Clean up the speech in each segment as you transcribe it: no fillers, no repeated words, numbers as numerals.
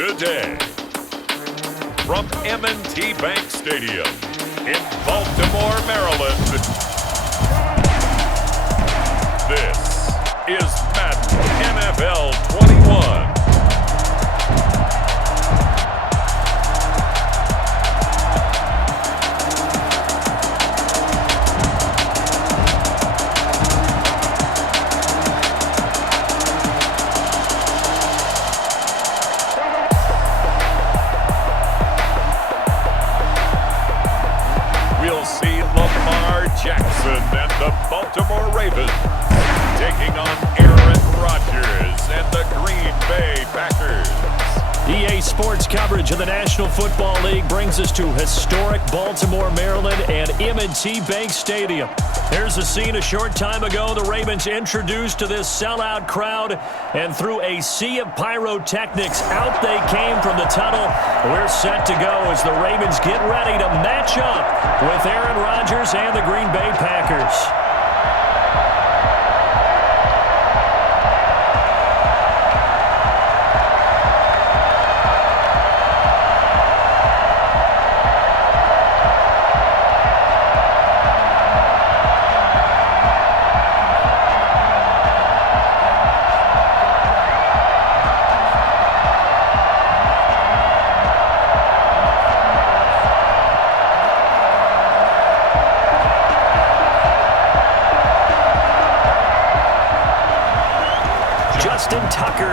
Today, from M&T Bank Stadium in Baltimore, Maryland, this is Madden NFL 21. We'll see Lamar Jackson and the Baltimore Ravens taking on Aaron Rodgers and the Green Bay Packers. EA Sports coverage of the National Football League brings us to historic Baltimore, Maryland and M&T Bank Stadium. Here's a scene a short time ago. The Ravens introduced to this sellout crowd, and through a sea of pyrotechnics, out they came from the tunnel. We're set to go as the Ravens get ready to match up with Aaron Rodgers and the Green Bay Packers.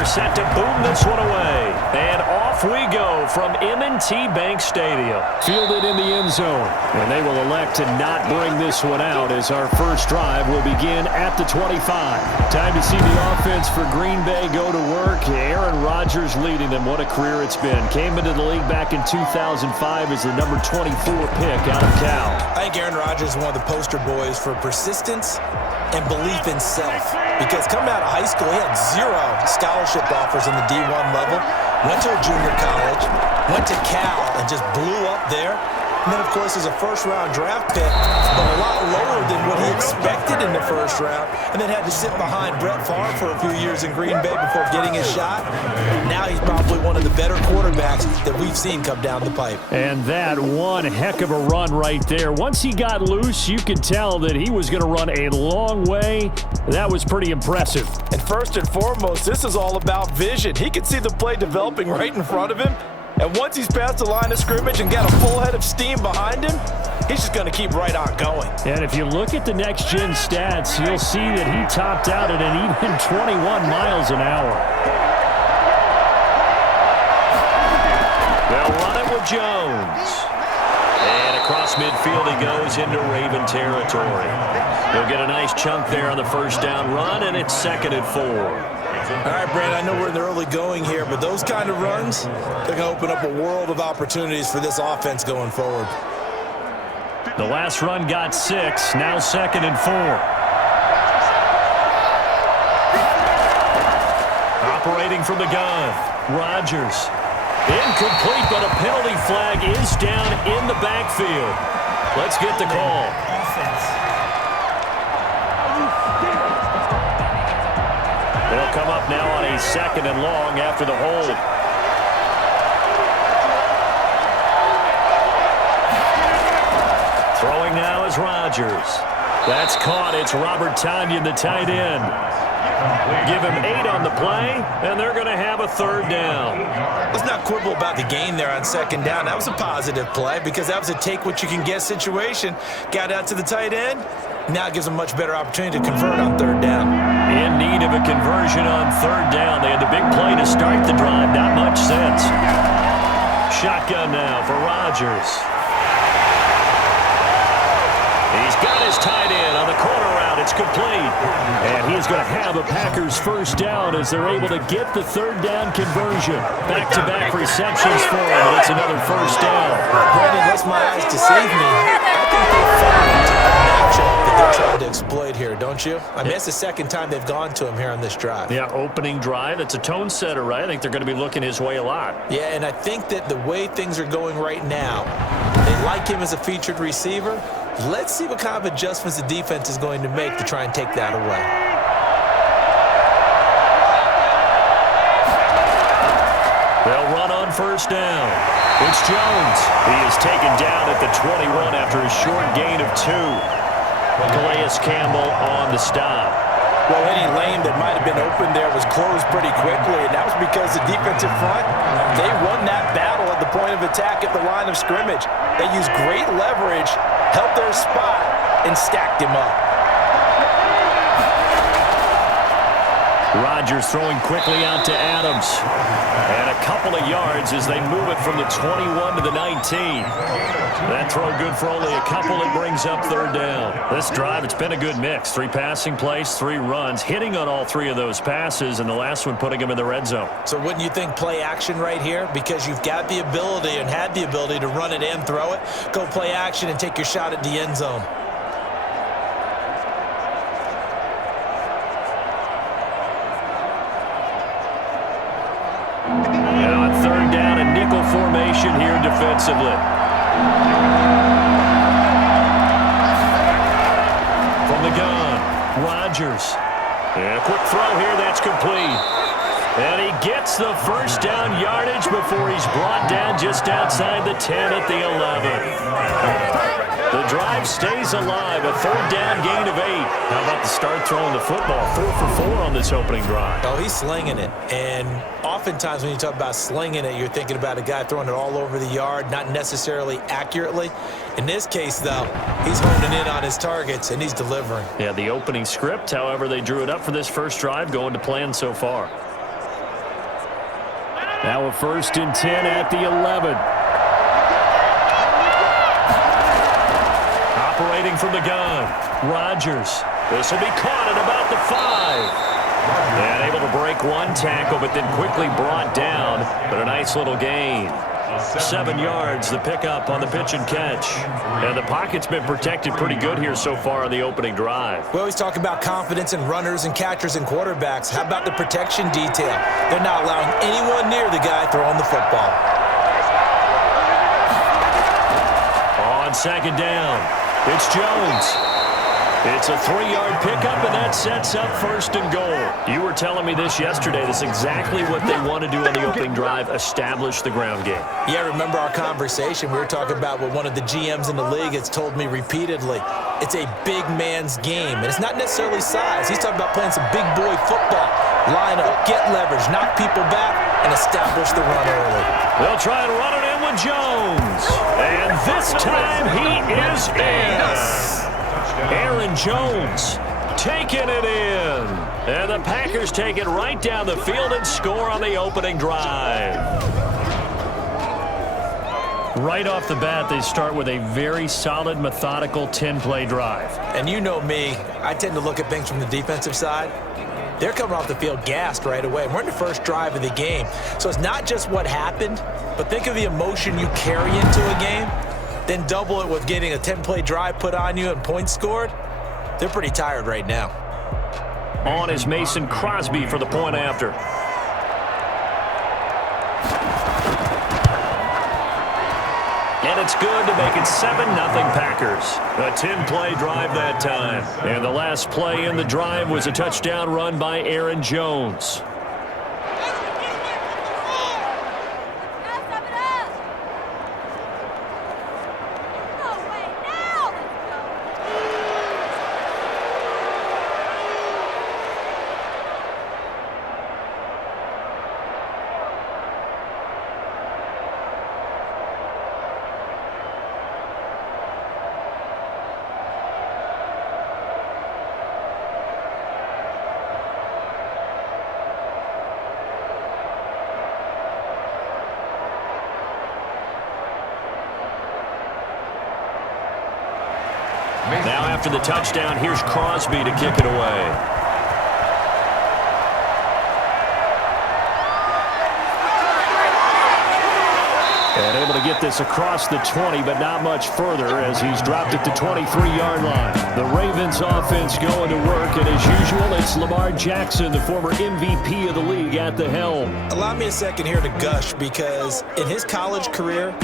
Set to boom this one away. And off we go from M&T Bank Stadium. Fielded in the end zone. And they will elect to not bring this one out as our first drive will begin at the 25. Time to see the offense for Green Bay go to work. Aaron Rodgers leading them. What a career it's been. Came into the league back in 2005 as the number 24 pick out of Cal. I think Aaron Rodgers is one of the poster boys for persistence and belief in self. Because coming out of high school, he had 0 scholarship offers in the D1 level. Went to a junior college, went to Cal, and just blew up there. And then, of course, as a first-round draft pick, but a lot lower than what he expected in the first round, and then had to sit behind Brett Favre for a few years in Green Bay before getting his shot. Now he's probably one of the better quarterbacks that we've seen come down the pipe. And that one heck of a run right there. Once he got loose, you could tell that he was going to run a long way. That was pretty impressive. And first and foremost, this is all about vision. He could see the play developing right in front of him. And once he's past the line of scrimmage and got a full head of steam behind him, he's just going to keep right on going. And if you look at the next-gen stats, you'll see that he topped out at an even 21 miles an hour. They'll run it with Jones. And across midfield he goes into Raven territory. He'll get a nice chunk there on the first down run, and it's 2nd and 4. All right, Brad, I know we're in the early going here, but those kind of runs, they're going to open up a world of opportunities for this offense going forward. The last run got 6, now 2nd and 4. Operating from the gun, Rodgers. Incomplete, but a penalty flag is down in the backfield. Let's get the call. They'll come up now on a 2nd and long after the hold. Throwing now is Rodgers. That's caught. It's Robert Tonyan, the tight end. Give him 8 on the play, and they're going to have a 3rd down. Let's not quibble about the gain there on 2nd down. That was a positive play because that was a take-what-you-can-get situation. Got out to the tight end. Now it gives them a much better opportunity to convert on 3rd down. In need of a conversion on 3rd down. They had the big play to start the drive. Not much sense. Shotgun now for Rodgers. He's got his tight end on the corner route. It's complete. And he's going to have a Packers first down as they're able to get the 3rd down conversion. Back-to-back receptions for him, and it's another first down. Brandon, unless my eyes deceive me, I think they found a matchup that they're trying to exploit here, don't you? I mean, that's the 2nd time they've gone to him here on this drive. Yeah, opening drive. It's a tone setter, right? I think they're going to be looking his way a lot. Yeah, and I think that the way things are going right now, they like him as a featured receiver. Let's see what kind of adjustments the defense is going to make to try and take that away. They'll run on first down. It's Jones. He is taken down at the 21 after a short gain of 2. Calais Campbell on the stop. Well, any lane that might have been open there was closed pretty quickly, and that was because the defensive front, they won that battle at the point of attack at the line of scrimmage. They used great leverage, held their spot, and stacked him up. Rodgers throwing quickly out to Adams. And a couple of yards as they move it from the 21 to the 19. That throw good for only a couple. It brings up third down. This drive, it's been a good mix. 3 passing plays, 3 runs, hitting on all 3 of those passes, and the last one putting them in the red zone. So wouldn't you think play action right here? Because you've got the ability and had the ability to run it and throw it. Go play action and take your shot at the end zone. Now on third down, a nickel formation here defensively. From the gun, Rodgers. And a quick throw here, that's complete. And he gets the first down yardage before he's brought down just outside the 10 at the 11. The drive stays alive, a third down gain of 8. How about the start throwing the football? 4 for 4 on this opening drive. Oh, he's slinging it. And oftentimes when you talk about slinging it, you're thinking about a guy throwing it all over the yard, not necessarily accurately. In this case, though, he's honing in on his targets, and he's delivering. Yeah, the opening script, however, they drew it up for this first drive, going to plan so far. Now a 1st and 10 at the 11. Operating from the gun, Rodgers. This will be caught at about the 5. And able to break one tackle, but then quickly brought down. But a nice little gain. 7 yards, the pickup on the pitch and catch. And the pocket's been protected pretty good here so far on the opening drive. We always talk about confidence in runners and catchers and quarterbacks. How about the protection detail? They're not allowing anyone near the guy throwing the football. On second down, it's Jones. It's a 3-yard pickup, and that sets up 1st and goal. You were telling me this yesterday. This is exactly what they want to do on the opening drive, establish the ground game. Yeah, remember our conversation. We were talking about what one of the GMs in the league has told me repeatedly. It's a big man's game, and it's not necessarily size. He's talking about playing some big boy football. Line up, get leverage, knock people back, and establish the run early. They'll try and run it in with Jones. And this time he is in. Yes. Aaron Jones taking it in. And the Packers take it right down the field and score on the opening drive. Right off the bat, they start with a very solid, methodical 10-play drive. And you know me, I tend to look at things from the defensive side. They're coming off the field gassed right away. We're in the first drive of the game. So it's not just what happened, but think of the emotion you carry into a game. Then double it with getting a 10-play drive put on you and points scored. They're pretty tired right now. On is Mason Crosby for the point after. And it's good to make it 7-0 Packers. A 10-play drive that time. And the last play in the drive was a touchdown run by Aaron Jones. Now after the touchdown, here's Crosby to kick it away. And able to get this across the 20, but not much further as he's dropped it to 23-yard line. The Ravens offense going to work, and as usual, it's Lamar Jackson, the former MVP of the league, at the helm. Allow me a second here to gush, because in his college career,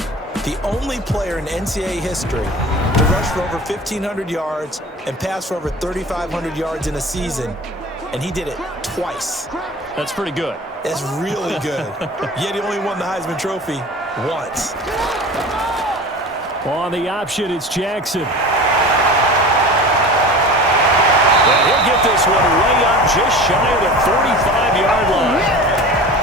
the only player in NCAA history to rush for over 1,500 yards and pass for over 3,500 yards in a season, and he did it twice. That's pretty good. That's really good. Yet he only won the Heisman Trophy once. On the option, it's Jackson. And he'll get this one way up just shy of the 45-yard line.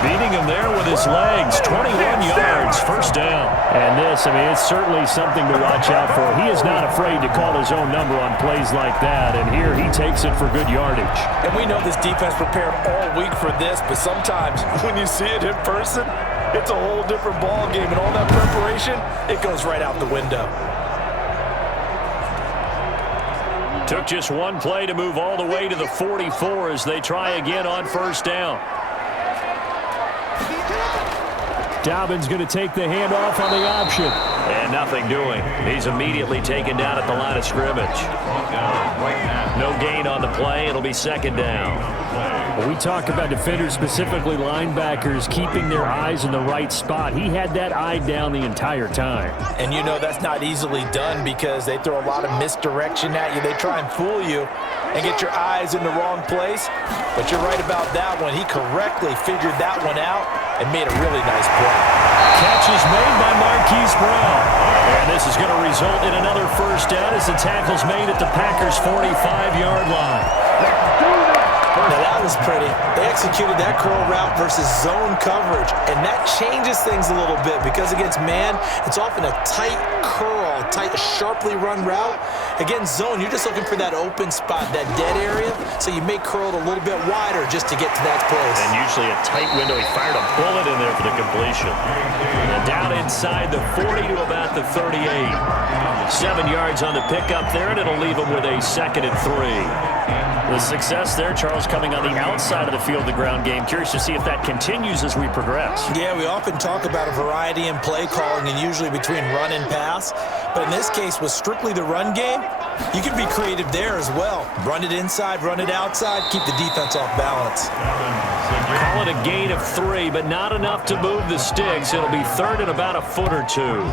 Beating him there with his legs, 21 yards, first down. And this, it's certainly something to watch out for. He is not afraid to call his own number on plays like that, and here he takes it for good yardage. And we know this defense prepared all week for this, but sometimes when you see it in person, it's a whole different ball game, and all that preparation, it goes right out the window. Took just one play to move all the way to the 44 as they try again on first down. Dobbins going to take the handoff on the option. And nothing doing. He's immediately taken down at the line of scrimmage. No gain on the play. It'll be second down. When we talk about defenders, specifically linebackers, keeping their eyes in the right spot, he had that eye down the entire time. And you know that's not easily done because they throw a lot of misdirection at you. They try and fool you and get your eyes in the wrong place. But you're right about that one. He correctly figured that one out and made a really nice play. Catch is made by Marquise Brown. And this is going to result in another first down as the tackle's made at the Packers' 45-yard line. Now that was pretty. They executed that curl route versus zone coverage, and that changes things a little bit because against man, it's often a tight curl, tight, sharply run route. Against zone, you're just looking for that open spot, that dead area, so you may curl it a little bit wider just to get to that place. And usually a tight window. He fired a bullet in there for the completion. And down inside the 40 to about the 38. 7 yards on the pickup there, and it'll leave him with a 2nd and 3. The success there, Charles, coming on the outside of the field, the ground game. Curious to see if that continues as we progress. Yeah, we often talk about a variety in play calling and usually between run and pass. But in this case, with strictly the run game, you can be creative there as well. Run it inside, run it outside, keep the defense off balance. Call it a gain of 3, but not enough to move the sticks. It'll be 3rd and about a foot or 2.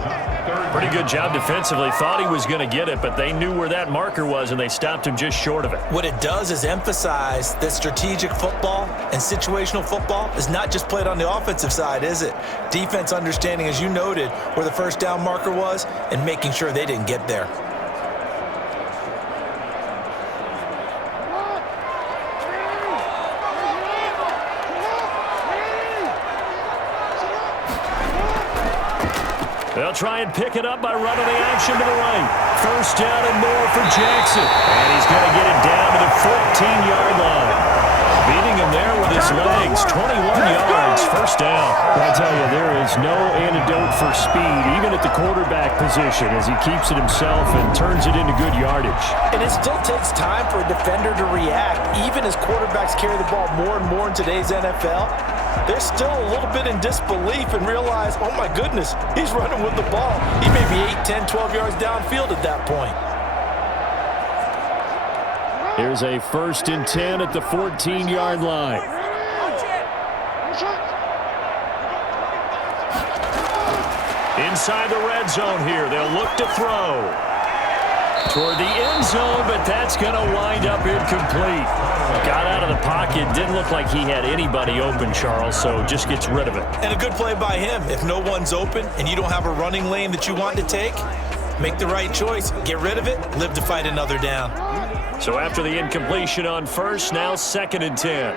Pretty good job defensively. Thought he was going to get it, but they knew where that marker was, and they stopped him just short of it. What it does is emphasize that strategic football and situational football is not just played on the offensive side, is it? Defense understanding, as you noted, where the first down marker was and making sure they didn't get there. They'll try and pick it up by running the action to the right. First down and more for Jackson. And he's going to get it down to the 14-yard line. Beating him there with his legs. 21 yards, first down. I tell you, there is no antidote for speed, even at the quarterback position, as he keeps it himself and turns it into good yardage. And it still takes time for a defender to react. Even as quarterbacks carry the ball more and more in today's NFL, they're still a little bit in disbelief and realize, oh my goodness, he's running with the ball. He may be 8, 10, 12 yards downfield at that point. Here's a 1st and 10 at the 14-yard line. Inside the red zone here, they'll look to throw. Toward the end zone, but that's going to wind up incomplete. Got out of the pocket, didn't look like he had anybody open, Charles, so just gets rid of it. And a good play by him. If no one's open and you don't have a running lane that you want to take, make the right choice. Get rid of it, live to fight another down. So after the incompletion on first, now 2nd and 10.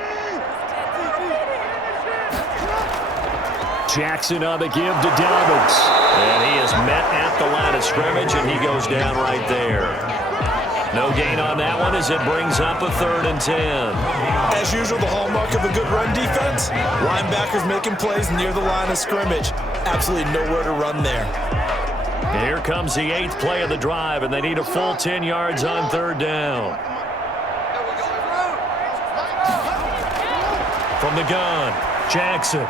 Jackson on the give to Dobbins. And he is met at the line of scrimmage, and he goes down right there. No gain on that one as it brings up a 3rd and 10. As usual, the hallmark of a good run defense, linebackers making plays near the line of scrimmage. Absolutely nowhere to run there. Here comes the 8th play of the drive, and they need a full 10 yards on 3rd down. From the gun, Jackson.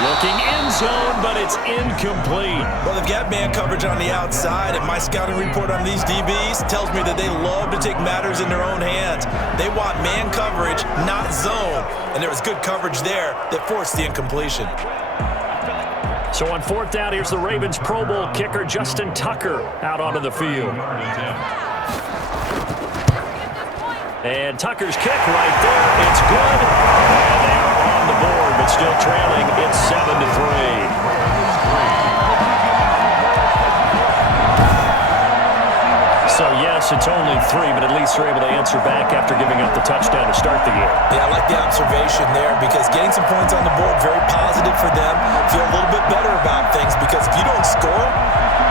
Looking end zone, but it's incomplete. Well, they've got man coverage on the outside, and my scouting report on these DBs tells me that they love to take matters in their own hands. They want man coverage, not zone. And there was good coverage there that forced the incompletion. So on 4th down, here's the Ravens Pro Bowl kicker, Justin Tucker, out onto the field. And Tucker's kick right there. It's good. And they are on the board, but still trailing. It's 7-3. So, yes, it's only 3, but at least they're able to answer back after giving up the touchdown to start the game. Yeah, I like the observation there because getting some points on the board, very positive for them. Feel a little bit better about things because if you don't score,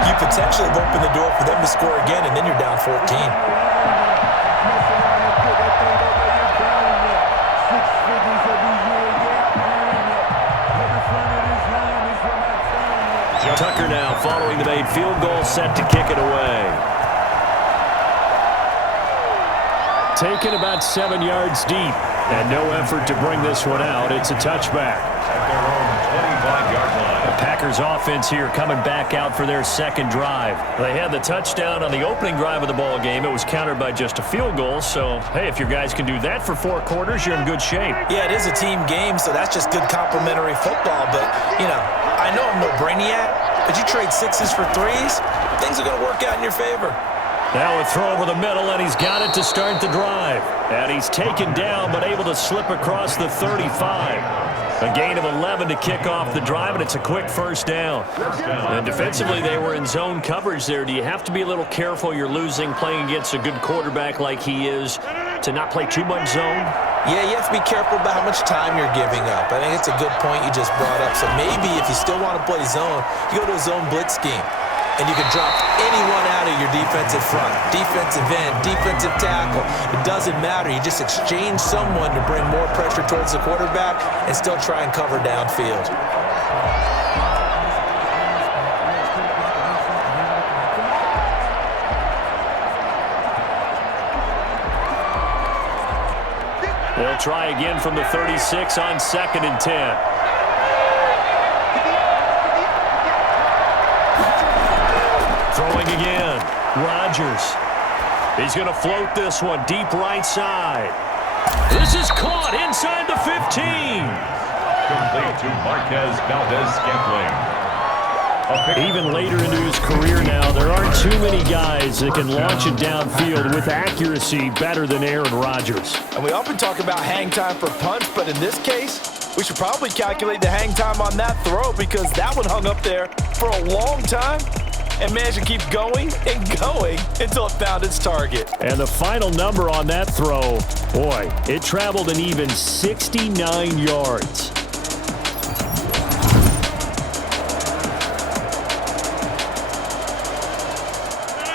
you potentially have opened the door for them to score again, and then you're down 14. Tucker now following the made field goal, set to kick it away. Taken about 7 yards deep, and no effort to bring this one out. It's a touchback. The Packers offense here coming back out for their second drive. They had the touchdown on the opening drive of the ball game. It was countered by just a field goal. So, hey, if your guys can do that for 4 quarters, you're in good shape. Yeah, it is a team game, so that's just good complementary football. But, you know, I know I'm no brainiac, but you trade 6s for 3s, things are going to work out in your favor. Now a throw over the middle, and he's got it to start the drive. And he's taken down, but able to slip across the 35. A gain of 11 to kick off the drive, and it's a quick first down. And defensively, they were in zone coverage there. Do you have to be a little careful? You're losing, playing against a good quarterback like he is, to not play too much zone? Yeah, you have to be careful about how much time you're giving up. I think it's a good point you just brought up. So maybe if you still want to play zone, you go to a zone blitz scheme. And you can drop anyone out of your defensive front, defensive end, defensive tackle. It doesn't matter. You just exchange someone to bring more pressure towards the quarterback and still try and cover downfield. They'll try again from the 36 on 2nd and 10. Throwing again, Rodgers. He's going to float this one deep right side. This is caught inside the 15. Complete to Marquez Valdez-Scantling. Even later into his career now, there aren't too many guys that can launch it downfield with accuracy better than Aaron Rodgers. And we often talk about hang time for punts, but in this case, we should probably calculate the hang time on that throw because that one hung up there for a long time and managed to keep going and going until it found its target. And the final number on that throw, boy, it traveled an even 69 yards.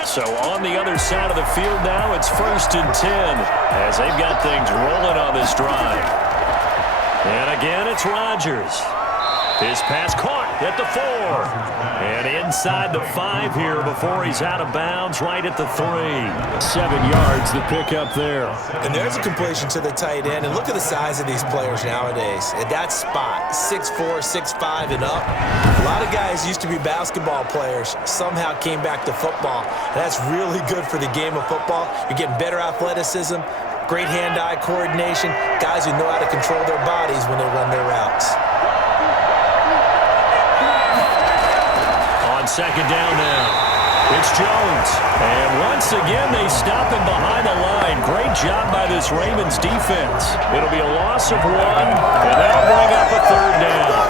So on the other side of the field now, it's 1st and 10 as they've got things rolling on this drive. And again, it's Rodgers. His pass caught at the 4. And inside the 5 here before he's out of bounds, right at the 3. 7 yards, the pickup there. And there's a completion to the tight end. And look at the size of these players nowadays. At that spot, 6'4", 6'5", and up. A lot of guys used to be basketball players, somehow came back to football. And that's really good for the game of football. You're getting better athleticism, great hand-eye coordination, guys who know how to control their bodies when they run their routes. Second down now. It's Jones. And once again, they stop him behind the line. Great job by this Ravens defense. It'll be a loss of 1, and that'll bring up a 3rd down.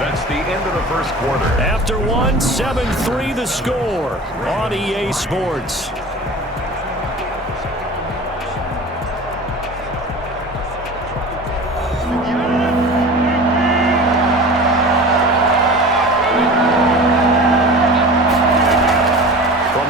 That's the end of the first quarter. After 1, 7-3 the score on EA Sports. From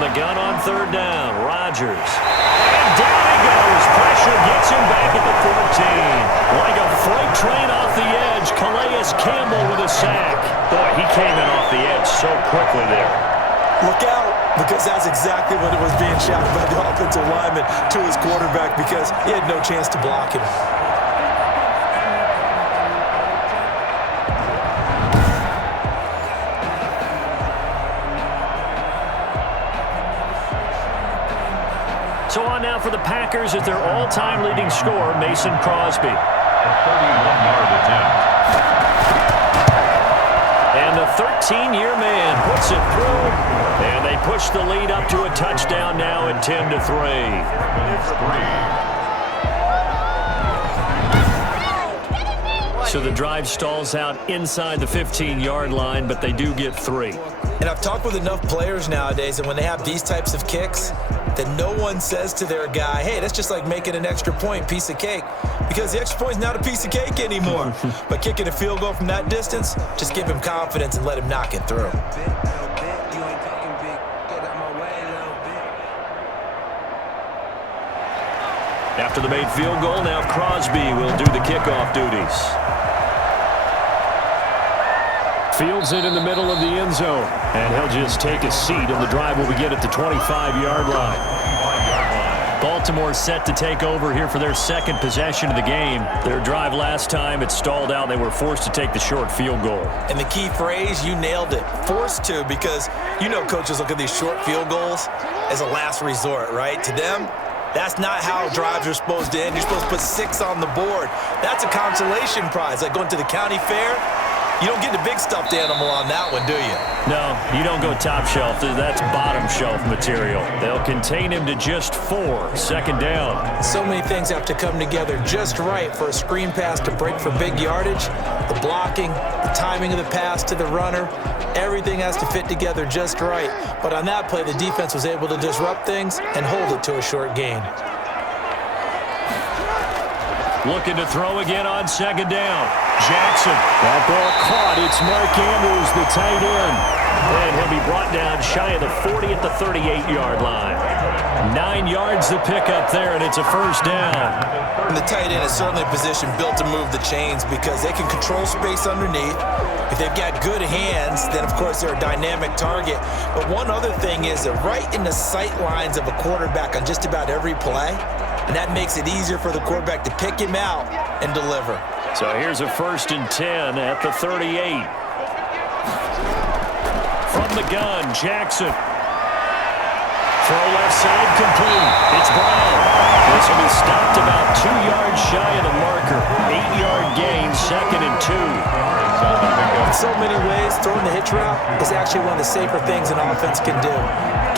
the gun on 3rd down, Rodgers. And down he goes. Pressure gets him back at the 14. Like a freight train off the edge, Calais Campbell with a sack. Boy, he came in off the edge so quickly there. Look out, because that's exactly what it was being shouted by the offensive lineman to his quarterback because he had no chance to block him. So on Packers at their all-time leading scorer, Mason Crosby. 31-yard attempt. And the 13-year man puts it through, and they push the lead up to a touchdown now at 10-3. So the drive stalls out inside the 15-yard line, but they do get 3. And I've talked with enough players nowadays, and when they have these types of kicks, that no one says to their guy, hey, that's just like making an extra point, piece of cake. Because the extra point is not a piece of cake anymore. But kicking a field goal from that distance, just give him confidence and let him knock it through. After the made field goal, now Crosby will do the kickoff duties. Fields it in the middle of the end zone, and he'll just take a seat, and the drive will begin at the 25-yard line. Baltimore set to take over here for their second possession of the game. Their drive last time, it stalled out. They were forced to take the short field goal. And the key phrase, you nailed it, forced to, because you know coaches look at these short field goals as a last resort, right? To them, that's not how drives are supposed to end. You're supposed to put 6 on the board. That's a consolation prize, like going to the county fair. You don't get the big stuffed animal on that one, do you? No, you don't go top shelf. That's bottom shelf material. They'll contain him to just 4. Second down. So many things have to come together just right for a screen pass to break for big yardage. The blocking, the timing of the pass to the runner, everything has to fit together just right. But on that play, the defense was able to disrupt things and hold it to a short gain. Looking to throw again on second down. Jackson. That ball caught. It's Mark Andrews, the tight end. And he'll be brought down shy of the 40 at the 38-yard line. 9 yards to pick up there, and it's a first down. And the tight end is certainly a position built to move the chains because they can control space underneath. If they've got good hands, then, of course, they're a dynamic target. But one other thing is they're right in the sight lines of a quarterback on just about every play. And that makes it easier for the quarterback to pick him out and deliver. So here's a 1st and 10 at the 38. From the gun, Jackson. Throw left side complete. It's Brown. This will be stopped about 2 yards shy of the marker. 8-yard gain, 2nd and 2. In so many ways, throwing the hitch route is actually one of the safer things an offense can do.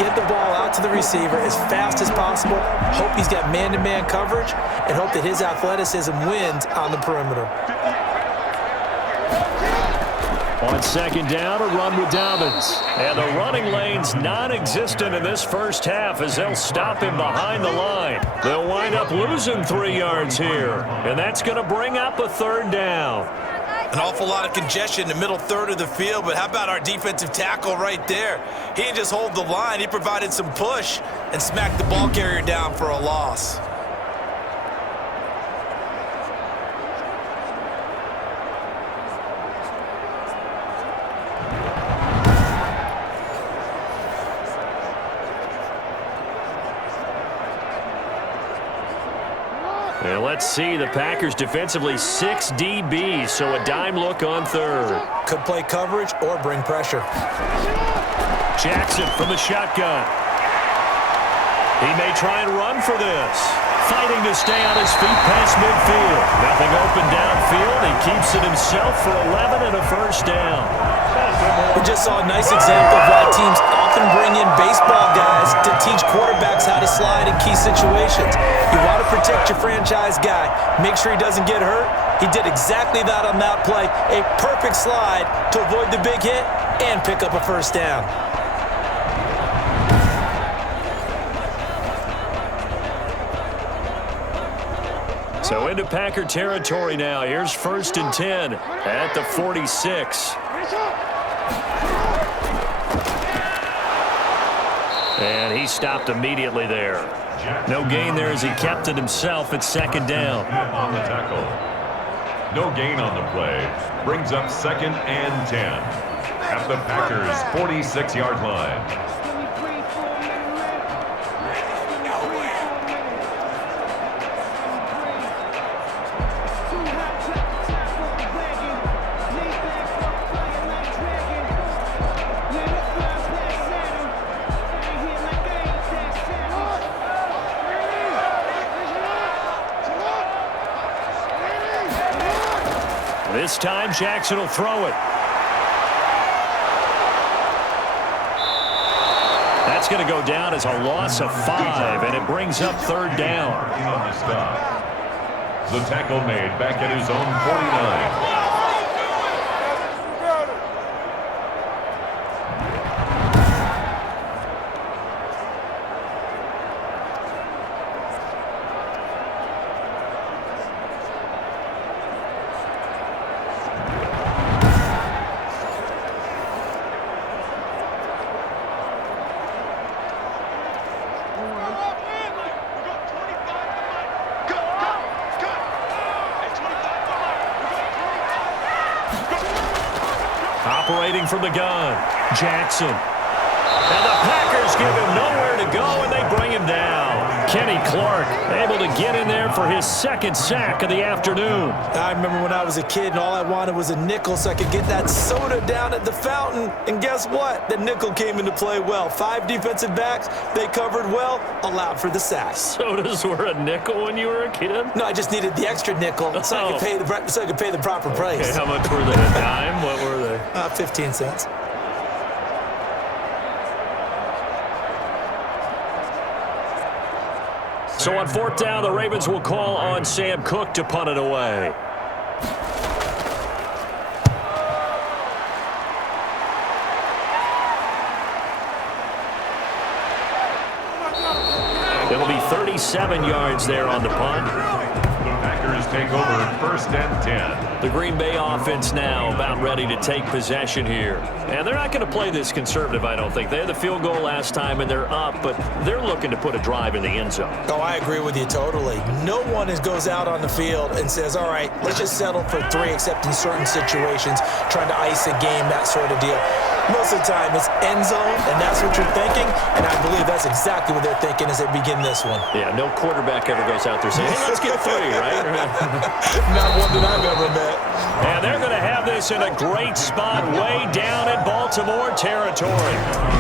Get the ball out to the receiver as fast as possible, hope he's got man-to-man coverage, and hope that his athleticism wins on the perimeter. On second down, a run with Dobbins. And the running lane's non-existent in this first half as they'll stop him behind the line. They'll wind up losing 3 yards here, and that's going to bring up a 3rd down. An awful lot of congestion in the middle third of the field, but how about our defensive tackle right there? He didn't just hold the line, he provided some push and smacked the ball carrier down for a loss. And let's see, the Packers defensively 6 DBs, so a dime look on 3rd. Could play coverage or bring pressure. Jackson from the shotgun. He may try and run for this. Fighting to stay on his feet past midfield. Nothing open downfield. He keeps it himself for 11 and a first down. We just saw a nice example of why teams often bring in baseball guys to teach quarterbacks how to slide in key situations. You want to protect your franchise guy. Make sure he doesn't get hurt. He did exactly that on that play. A perfect slide to avoid the big hit and pick up a first down. So into Packer territory now. Here's 1st and 10 at the 46. And he stopped immediately there. No gain there as he kept it himself at second down. On the tackle. No gain on the play. Brings up 2nd and 10 at the Packers' 46-yard line. This time, Jackson will throw it. That's going to go down as a loss of 5, and it brings up third down. The tackle made back at his own 49. Operating from the gun, Jackson. And the Packers give him nowhere to go, and they bring him down. Kenny Clark able to get in there for his second sack of the afternoon. I remember when I was a kid and all I wanted was a nickel so I could get that soda down at the fountain. And guess what? The nickel came into play well. 5 defensive backs, they covered well, allowed for the sacks. Sodas were a nickel when you were a kid? No, I just needed the extra nickel so I could pay the proper price. Okay, how much were they? A dime? What were they? 15 cents. So on fourth down, the Ravens will call on Sam Cook to punt it away. It'll be 37 yards there on the punt. The Packers take over first and 10. The Green Bay offense now about ready to take possession here. And they're not going to play this conservative, I don't think. They had the field goal last time, and they're up, but they're looking to put a drive in the end zone. Oh, I agree with you totally. No one goes out on the field and says, all right, let's just settle for 3, except in certain situations, trying to ice a game, that sort of deal. Most of the time, it's end zone, and that's what you're thinking, and I believe that's exactly what they're thinking as they begin this one. Yeah, no quarterback ever goes out there saying, hey, let's get 3, right? Not one that I've ever met. And they're going to have this in a great spot way down in Baltimore territory.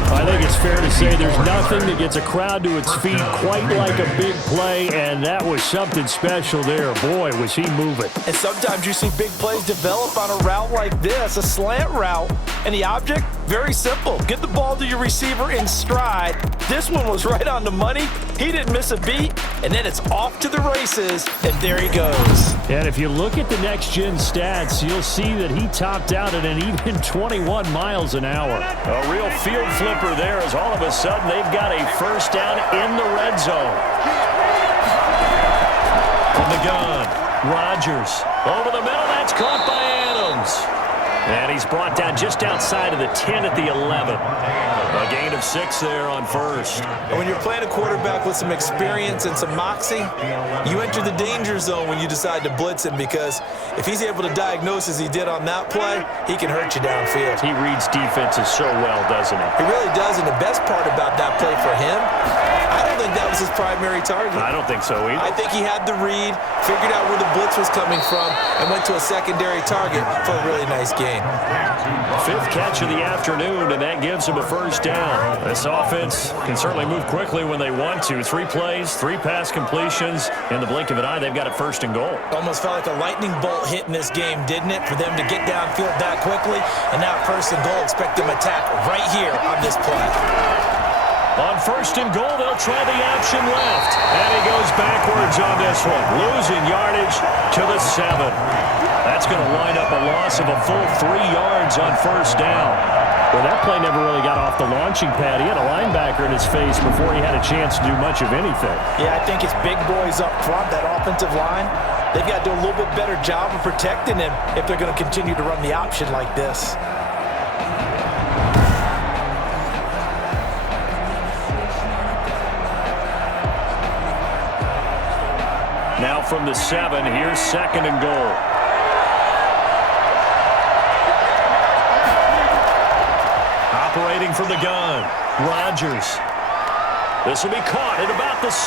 I think it's fair to say there's nothing that gets a crowd to its feet quite like a big play, and that was something special there. Boy, was he moving. And sometimes you see big plays develop on a route like this, a slant route, and the object, very simple. Get the ball to your receiver in stride. This one was right on the money. He didn't miss a beat, and then it's off to the races, and there he goes. And if you look at the next-gen stats, you'll see that he topped out at an even 21 miles an hour. A real field flipper there as all of a sudden they've got a first down in the red zone. From the gun, Rodgers. Over the middle, that's caught by Adams. And he's brought down just outside of the 10 at the 11. A gain of 6 there on first. And when you're playing a quarterback with some experience and some moxie, you enter the danger zone when you decide to blitz him, because if he's able to diagnose as he did on that play, he can hurt you downfield. He reads defenses so well, doesn't he? He really does, and the best part about that play for him, I don't think that was his primary target. I don't think so either. I think he had the read, figured out where the blitz was coming from, and went to a secondary target for a really nice gain. 5th catch of the afternoon, and that gives him a first down. This offense can certainly move quickly when they want to. 3 plays, 3 pass completions. In the blink of an eye, they've got it first and goal. Almost felt like a lightning bolt hit in this game, didn't it? For them to get downfield that quickly, and now first and goal, expect them to attack right here on this play. On first and goal, they'll try the option left. And he goes backwards on this one, losing yardage to the 7. That's going to wind up a loss of a full 3 yards on first down. Well, that play never really got off the launching pad. He had a linebacker in his face before he had a chance to do much of anything. Yeah, I think it's big boys up front, that offensive line. They've got to do a little bit better job of protecting him if they're going to continue to run the option like this. Now from the 7, here's second and goal. Operating from the gun, Rodgers. This will be caught at about the 6.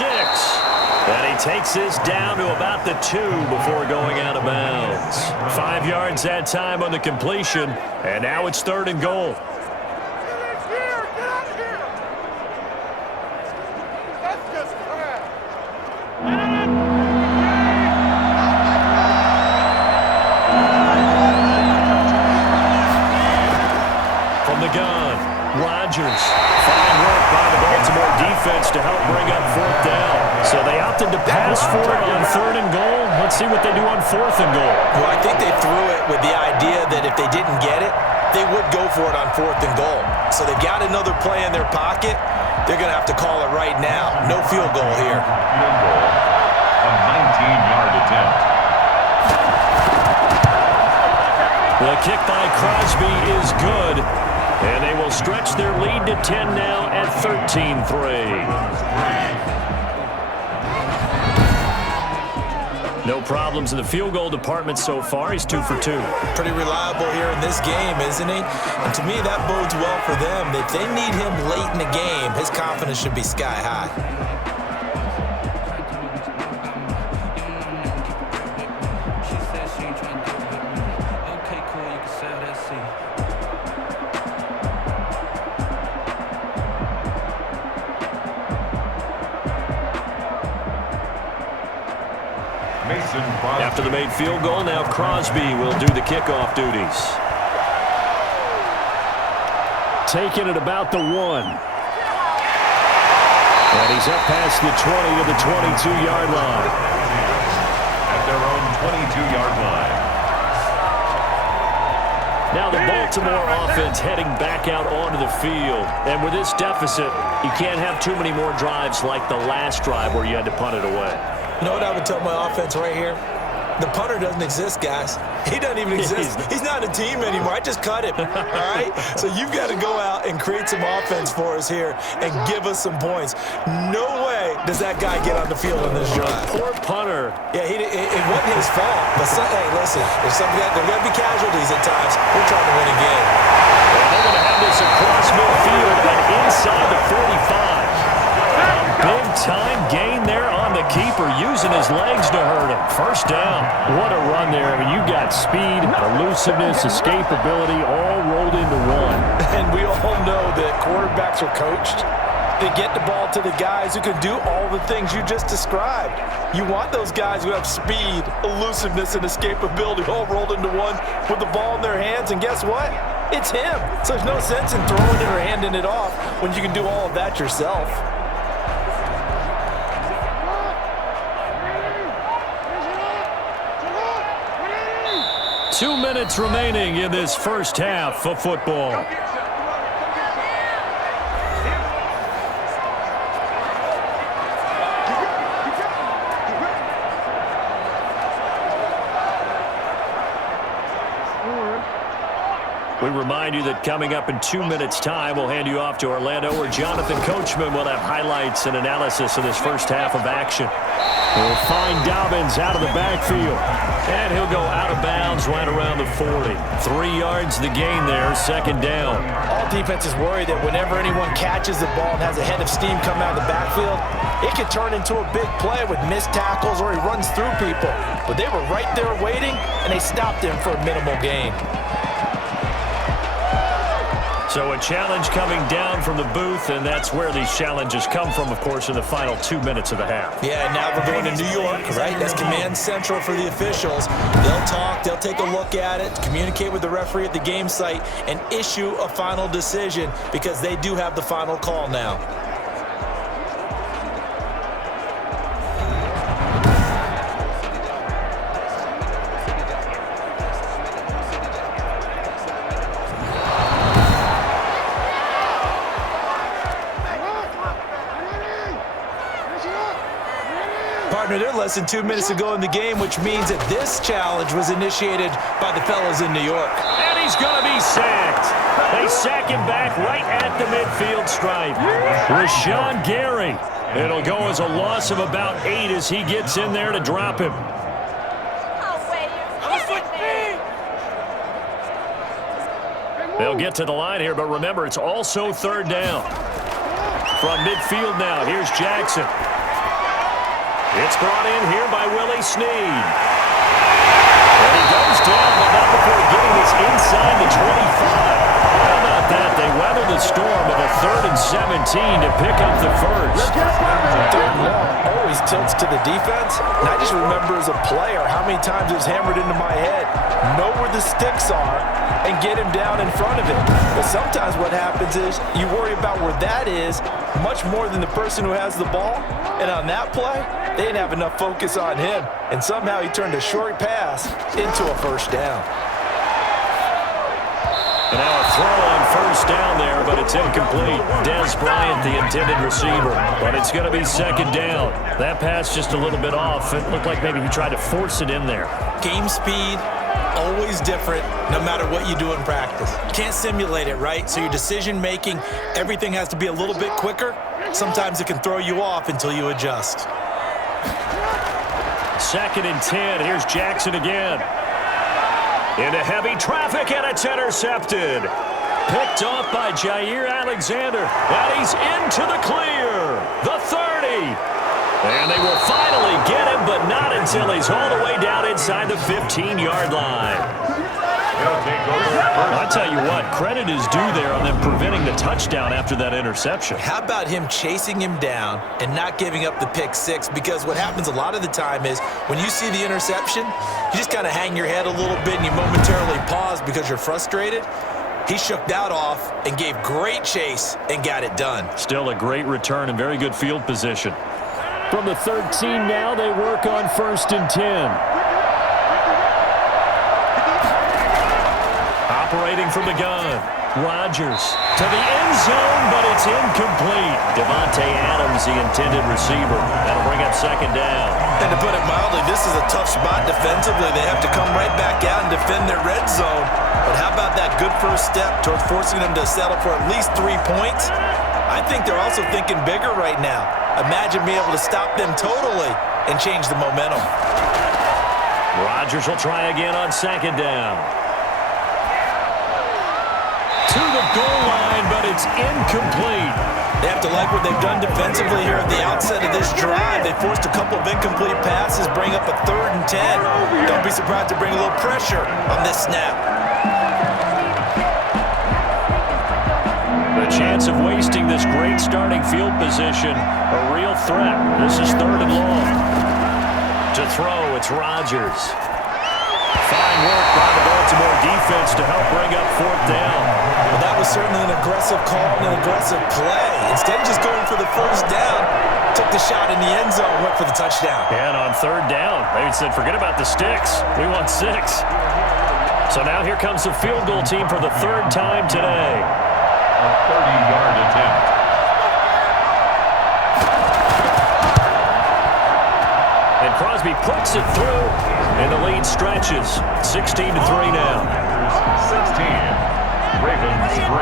And he takes this down to about the 2 before going out of bounds. 5 yards that time on the completion, and now it's third and goal. Let's see what they do on 4th and goal. Well, I think they threw it with the idea that if they didn't get it, they would go for it on 4th and goal. So they've got another play in their pocket. They're going to have to call it right now. No field goal here. Field goal, a 19-yard attempt. The kick by Crosby is good, and they will stretch their lead to 10 now at 13-3. No problems in the field goal department so far. He's 2 for 2. Pretty reliable here in this game, isn't he? And to me, that bodes well for them. If they need him late in the game, his confidence should be sky high. After the made field goal, now Crosby will do the kickoff duties. Taking it about the 1. And he's up past the 20 to the 22-yard line. At their own 22-yard line. Now the Baltimore offense heading back out onto the field. And with this deficit, you can't have too many more drives like the last drive where you had to punt it away. You know what I would tell my offense right here? The punter doesn't exist, guys. He doesn't even exist. He's not a team anymore. I just cut him, all right? So you've got to go out and create some offense for us here and give us some points. No way does that guy get on the field on this drive. Poor punter. Yeah, it wasn't his fault. But, hey, listen, there's going to be casualties at times. We're trying to win a game. And they're going to have this across midfield and inside the 45. Big-time gain there on the keeper, using his legs to hurt him. First down. What a run there. I mean, you got speed, elusiveness, escapability, all rolled into one. And we all know that quarterbacks are coached. They get the ball to the guys who can do all the things you just described. You want those guys who have speed, elusiveness, and escapability all rolled into one with the ball in their hands. And guess what? It's him. So there's no sense in throwing it or handing it off when you can do all of that yourself. Two minutes remaining in this first half of football. We remind you that coming up in 2 minutes' time, we'll hand you off to Orlando, where Jonathan Coachman will have highlights and analysis of this first half of action. We'll find Dobbins out of the backfield, and he'll go out of bounds right around the 40. 3 yards the gain there, second down. All defenses worry that whenever anyone catches the ball and has a head of steam come out of the backfield, it could turn into a big play with missed tackles or he runs through people. But they were right there waiting, and they stopped him for a minimal gain. So a challenge coming down from the booth, and that's where these challenges come from, of course, in the final 2 minutes of the half. Yeah, now we're going to New York, right? That's command central for the officials. They'll talk, they'll take a look at it, communicate with the referee at the game site, and issue a final decision because they do have the final call now. They're less than 2 minutes to go in the game, which means that this challenge was initiated by the fellas in New York. And he's going to be sacked. They sack him back right at the midfield stripe. Rashawn Gary. It'll go as a loss of about 8 as he gets in there to drop him. They'll get to the line here, but remember, it's also third down. From midfield now, here's Jackson. It's brought in here by Willie Snead. And he goes down, but not before getting this inside the 25. How about that? They weather the storm of a 3rd and 17 to pick up the first. Third long always tilts to the defense. And I just remember as a player how many times it was hammered into my head. Know where the sticks are and get him down in front of it. But sometimes what happens is you worry about where that is much more than the person who has the ball. And on that play, They didn't have enough focus on him, and somehow he turned a short pass into a first down. And now a throw on first down there, but it's incomplete. Dez Bryant, the intended receiver. But it's going to be second down. That pass just a little bit off. It looked like maybe he tried to force it in there. Game speed, always different, no matter what you do in practice. You can't simulate it, right? So your decision-making, everything has to be a little bit quicker. Sometimes it can throw you off until you adjust. 2nd and 10. Here's Jackson again. Into heavy traffic, and it's intercepted. Picked off by Jair Alexander. And he's into the clear. The 30. And they will finally get him, but not until he's all the way down inside the 15-yard line. I'll tell you what, credit is due there on them preventing the touchdown after that interception. How about him chasing him down and not giving up the pick six? Because what happens a lot of the time is when you see the interception, you just kind of hang your head a little bit and you momentarily pause because you're frustrated. He shook that off and gave great chase and got it done. Still a great return and very good field position. From the 13 now, they work on 1st and 10. Operating from the gun. Rodgers to the end zone, but it's incomplete. Devontae Adams, the intended receiver. That'll bring up second down. And to put it mildly, this is a tough spot defensively. They have to come right back out and defend their red zone. But how about that good first step towards forcing them to settle for at least 3 points? I think they're also thinking bigger right now. Imagine being able to stop them totally and change the momentum. Rodgers will try again on second down. To the goal line, but it's incomplete. They have to like what they've done defensively here at the outset of this drive. They forced a couple of incomplete passes, bring up a 3rd and 10. Don't be surprised to bring a little pressure on this snap. The chance of wasting this great starting field position, a real threat. This is 3rd and long. To throw, it's Rodgers. Fine work by the Baltimore defense to help bring up 4th down. Well, that was certainly an aggressive call and an aggressive play. Instead of just going for the first down, took the shot in the end zone, went for the touchdown. And on 3rd down, they said, forget about the sticks. We want 6. So now here comes the field goal team for the 3rd time today. A 30-yard attempt. And Crosby puts it through, and the lead stretches. 16-3 now. 16. Ravens 3.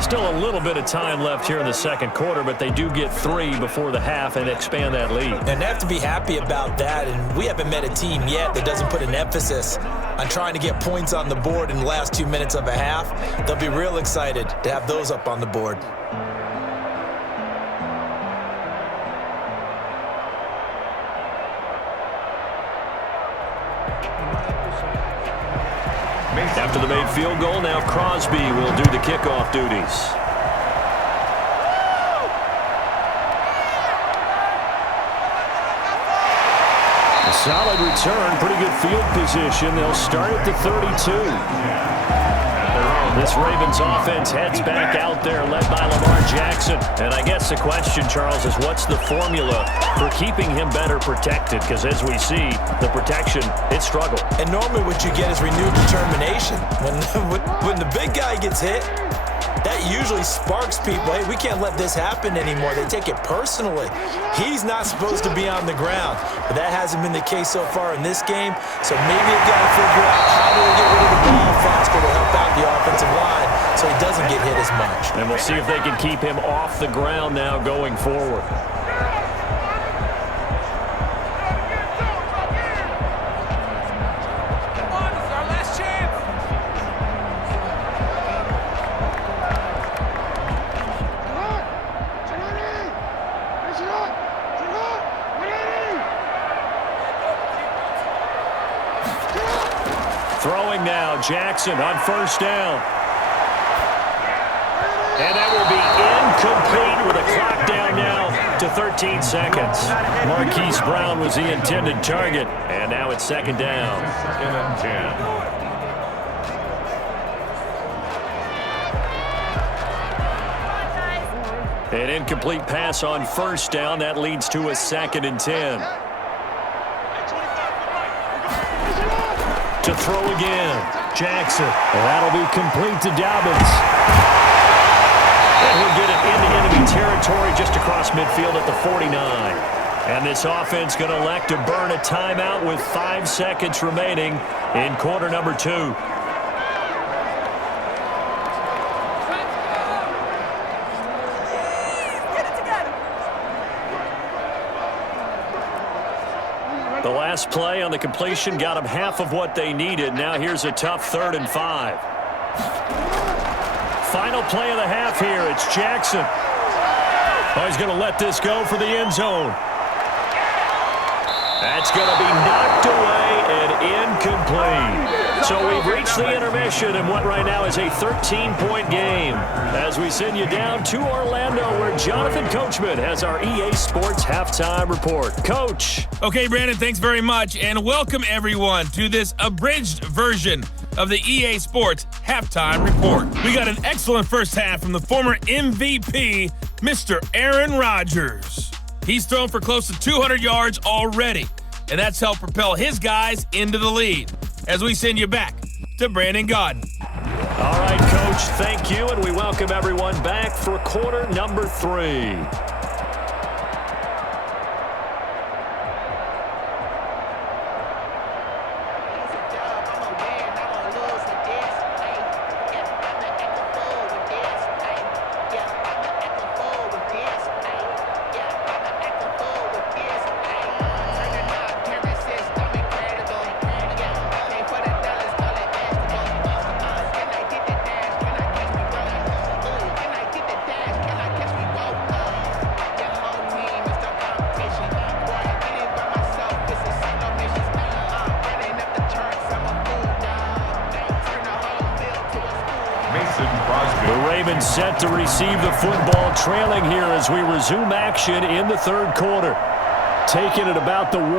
Still a little bit of time left here in the 2nd quarter, but they do get 3 before the half and expand that lead. And they have to be happy about that, and we haven't met a team yet that doesn't put an emphasis on trying to get points on the board in the last 2 minutes of a half. They'll be real excited to have those up on the board. After the made field goal, now Crosby will do the kickoff duties. A solid return, pretty good field position. They'll start at the 32. This Ravens offense heads back out there, led by Lamar Jackson. And I guess the question, Charles, is what's the formula for keeping him better protected? Because as we see, the protection, it struggled. And normally what you get is renewed determination. When the big guy gets hit, that usually sparks people. Hey, we can't let this happen anymore. They take it personally. He's not supposed to be on the ground, but that hasn't been the case so far in this game. So maybe they've got to figure out how do we get rid of the ball faster to help out the offensive line so he doesn't get hit as much. And we'll see if they can keep him off the ground now going forward. Throwing now, Jackson on 1st down. And that will be incomplete with a clock down now to 13 seconds. Marquise Brown was the intended target, and now it's 2nd down. 2nd and 10. An incomplete pass on first down. That leads to a 2nd and 10. To throw again. Jackson. That'll be complete to Dobbins. And he'll get it into enemy territory just across midfield at the 49. And this offense going to elect to burn a timeout with 5 seconds remaining in quarter number 2. The last play on the completion got them half of what they needed. Now here's a tough 3rd and 5. Final play of the half here. It's Jackson. Oh, he's going to let this go for the end zone. That's going to be knocked away and incomplete. So we've reached the intermission in what right now is a 13-point game as we send you down to Orlando where Jonathan Coachman has our EA Sports Halftime Report. Coach. Okay, Brandon, thanks very much, and welcome everyone to this abridged version of the EA Sports Halftime Report. We got an excellent first half from the former MVP, Mr. Aaron Rodgers. He's thrown for close to 200 yards already, and that's helped propel his guys into the lead. As we send you back to Brandon Gaudin. All right, Coach, thank you, and we welcome everyone back for quarter number 3. Set to receive the football, trailing here as we resume action in the 3rd quarter. Taking it about the 1. And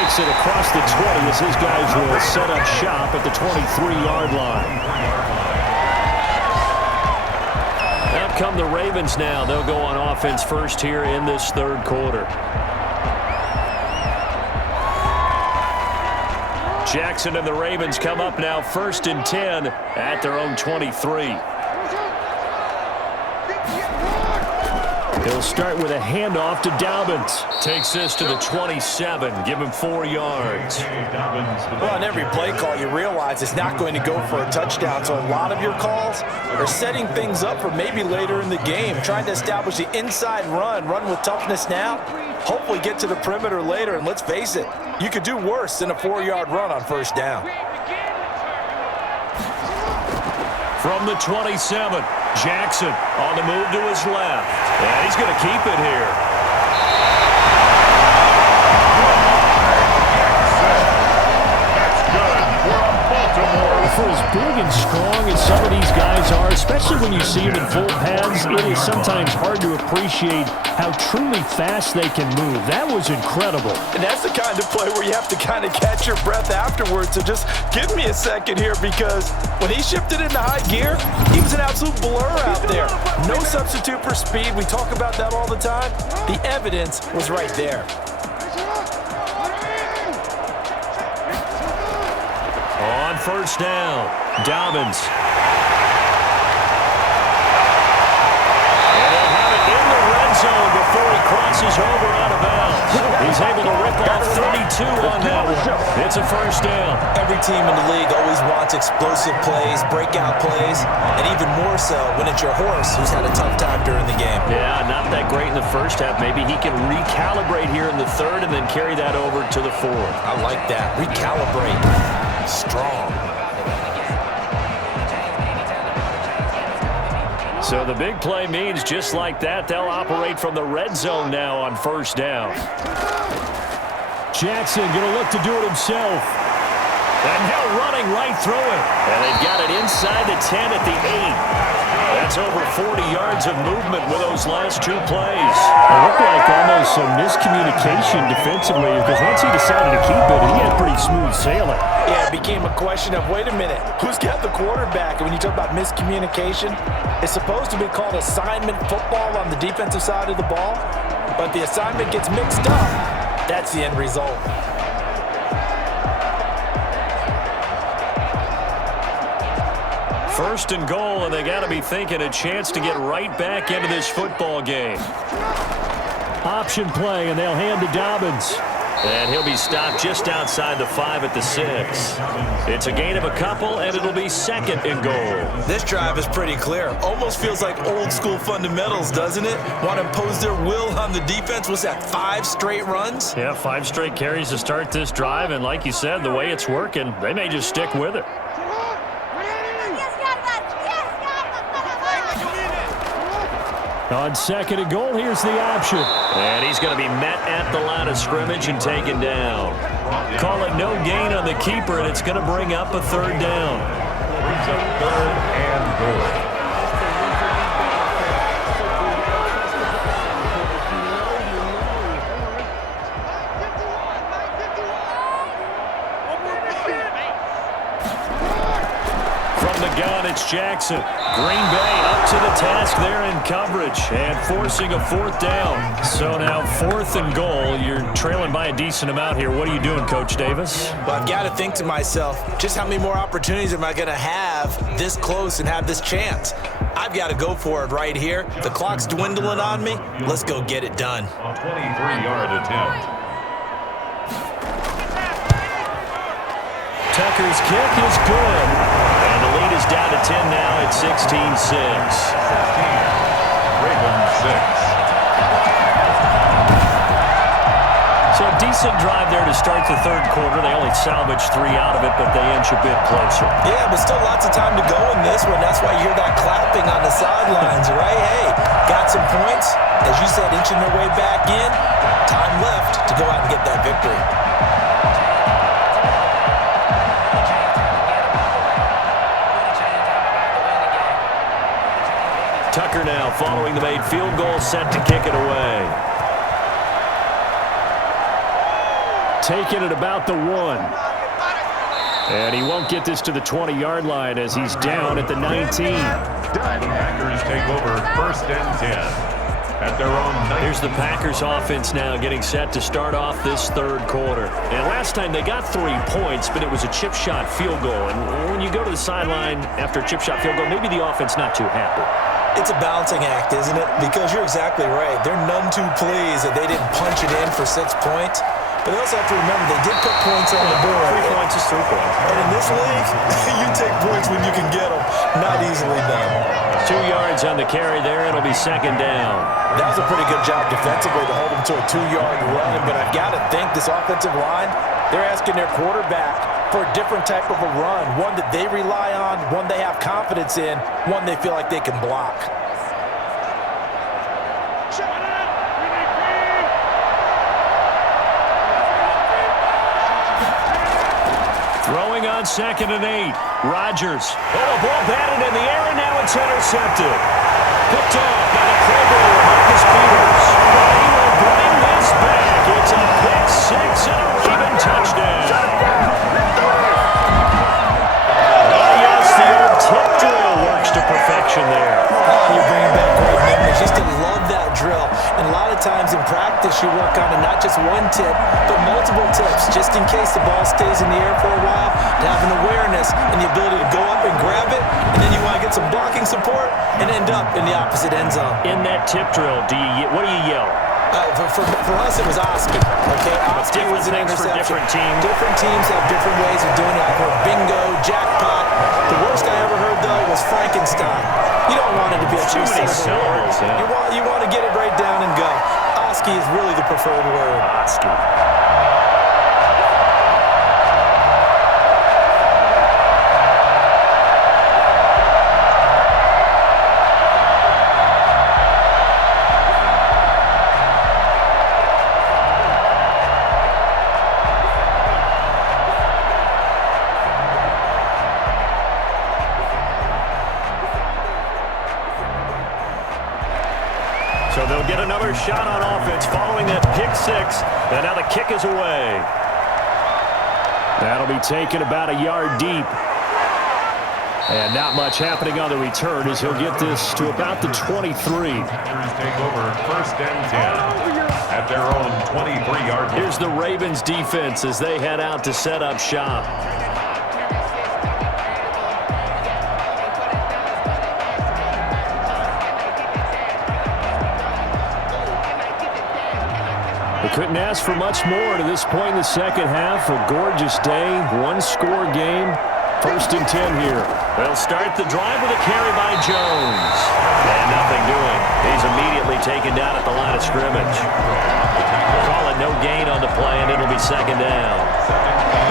makes it across the 20 as his guys will set up shop at the 23-yard line. Out come the Ravens now. They'll go on offense first here in this 3rd quarter. Jackson and the Ravens come up now 1st and 10 at their own 23. He'll start with a handoff to Dobbins. Takes this to the 27. Give him 4 yards. Well, on every play call, you realize it's not going to go for a touchdown. So a lot of your calls are setting things up for maybe later in the game, trying to establish the inside run with toughness now, hopefully get to the perimeter later. And let's face it, you could do worse than a 4-yard run on first down. From the 27, Jackson on the move to his left. And he's going to keep it here. For as big and strong as some of these guys are, especially when you see them in full pads, it is sometimes hard to appreciate how truly fast they can move. That was incredible. And that's the kind of play where you have to kind of catch your breath afterwards. So just give me a second here, because when he shifted into high gear, he was an absolute blur out there. No substitute for speed. We talk about that all the time. The evidence was right there. On first down, Dobbins. And they'll have it in the red zone before he crosses over out of bounds. He's able to rip off 32 on that one. It's a first down. Every team in the league always wants explosive plays, breakout plays, and even more so when it's your horse who's had a tough time during the game. Yeah, not that great in the first half. Maybe he can recalibrate here in the 3rd and then carry that over to the 4th. I like that. Recalibrate. Strong. So the big play means just like that, they'll operate from the red zone now on first down. Jackson going to look to do it himself. And now running right through it. And they've got it inside the 10 at the 8. That's over 40 yards of movement with those last 2 plays. It looked like almost some miscommunication defensively because once he decided to keep it, he had pretty smooth sailing. Yeah, it became a question of, wait a minute, who's got the quarterback? And when you talk about miscommunication, it's supposed to be called assignment football on the defensive side of the ball, but the assignment gets mixed up. That's the end result. First and goal, and they got to be thinking a chance to get right back into this football game. Option play, and they'll hand to Dobbins. And he'll be stopped just outside the 5 at the 6. It's a gain of a couple, and it'll be second and goal. This drive is pretty clear. Almost feels like old school fundamentals, doesn't it? Want to impose their will on the defense. What's that, 5 straight runs? Yeah, 5 straight carries to start this drive, and like you said, the way it's working, they may just stick with it. On second and goal, here's the option. And he's going to be met at the line of scrimmage and taken down. Call it no gain on the keeper, and it's going to bring up a third down. Brings up 3rd and goal. From the gun, it's Jackson. Green Bay up to the task there in coverage and forcing a 4th down. So now 4th and goal. You're trailing by a decent amount here. What are you doing, Coach Davis? Well, I've got to think to myself, just how many more opportunities am I going to have this close and have this chance? I've got to go for it right here. The clock's dwindling on me. Let's go get it done. A 23-yard attempt. Tucker's kick is good. And the lead is down to 10 now at 16-6. Ravens 6. So a decent drive there to start the 3rd quarter. They only salvaged 3 out of it, but they inch a bit closer. Yeah, but still lots of time to go in this one. That's why you hear that clapping on the sidelines, right? Hey, got some points. As you said, inching their way back in. Time left to go out and get that victory. Tucker now following the made field goal, set to kick it away. Taking it about the 1. And he won't get this to the 20-yard line as he's down at the 19. Packers take over 1st and 10 at their own 19. Here's the Packers offense now getting set to start off this 3rd quarter. And last time they got 3 points, but it was a chip shot field goal. And when you go to the sideline after a chip shot field goal, maybe the offense not too happy. It's a balancing act, isn't it? Because you're exactly right. They're none too pleased that they didn't punch it in for 6 points. But they also have to remember they did put points on the board. 3 points is 3 points. And in this league, you take points when you can get them. Not easily done. 2 yards on the carry there. It'll be second down. That was a pretty good job defensively to hold them to a 2-yard run. But I've got to think this offensive line, they're asking their quarterback for a different type of a run. One that they rely on, one they have confidence in, one they feel like they can block. Throwing on 2nd and 8. Rodgers. Oh, a ball batted in the air, and now it's intercepted. Picked off by the Pro Bowler, Marcus Peters. He will bring this back. It's a pick 6 and a Raven touchdown. Oh, yes, the old tip drill works to perfection there. You're bringing back great memories. Just to love that drill. And a lot of times in practice, you work on it, not just one tip, but multiple tips, just in case the ball stays in the air for a while, to have an awareness and the ability to go up and grab it, and then you want to get some blocking support and end up in the opposite end zone. In that tip drill, what do you yell? For us, it was Oski. Okay, Oski was an interception. For different teams. Different teams have different ways of doing it. I've heard bingo, jackpot. The worst I ever heard, though, was Frankenstein. You don't want it to be a too many syllables. You want to get it right down and go. Oski is really the preferred word. Oski. Another shot on offense following that pick six. And now the kick is away. That'll be taken about a yard deep. And not much happening on the return as he'll get this to about the 23. Take over 1st and 10 at their own 23-yard line. Here's the Ravens defense as they head out to set up shop. They couldn't ask for much more to this point in the second half. A gorgeous day, one-score game. 1st and 10 here. They'll start the drive with a carry by Jones. And nothing doing. He's immediately taken down at the line of scrimmage. Call it no gain on the play, and it'll be 2nd down.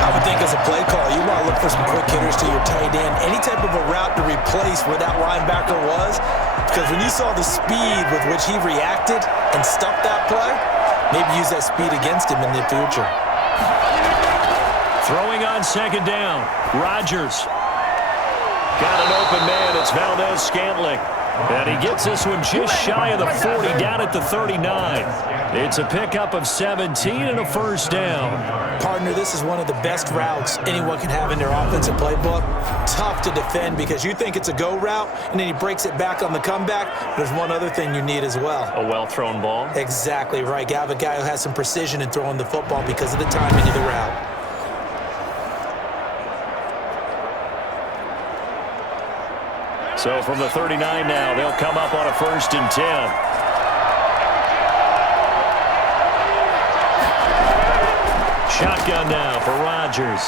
I would think as a play caller, you want to look for some quick hitters to your tight end. Any type of a route to replace where that linebacker was. Because when you saw the speed with which he reacted and stuffed that play, maybe use that speed against him in the future. Throwing on 2nd down. Rodgers. Got an open man. It's Valdez-Scantling. And he gets this one just shy of the 40, down at the 39. It's a pickup of 17 and a 1st down. Partner, this is one of the best routes anyone can have in their offensive playbook. Tough to defend because you think it's a go route, and then he breaks it back on the comeback. There's one other thing you need as well. A well-thrown ball. Exactly right. You have a guy who has some precision in throwing the football because of the timing of the route. So from the 39 now, they'll come up on a 1st and 10. Shotgun now for Rodgers.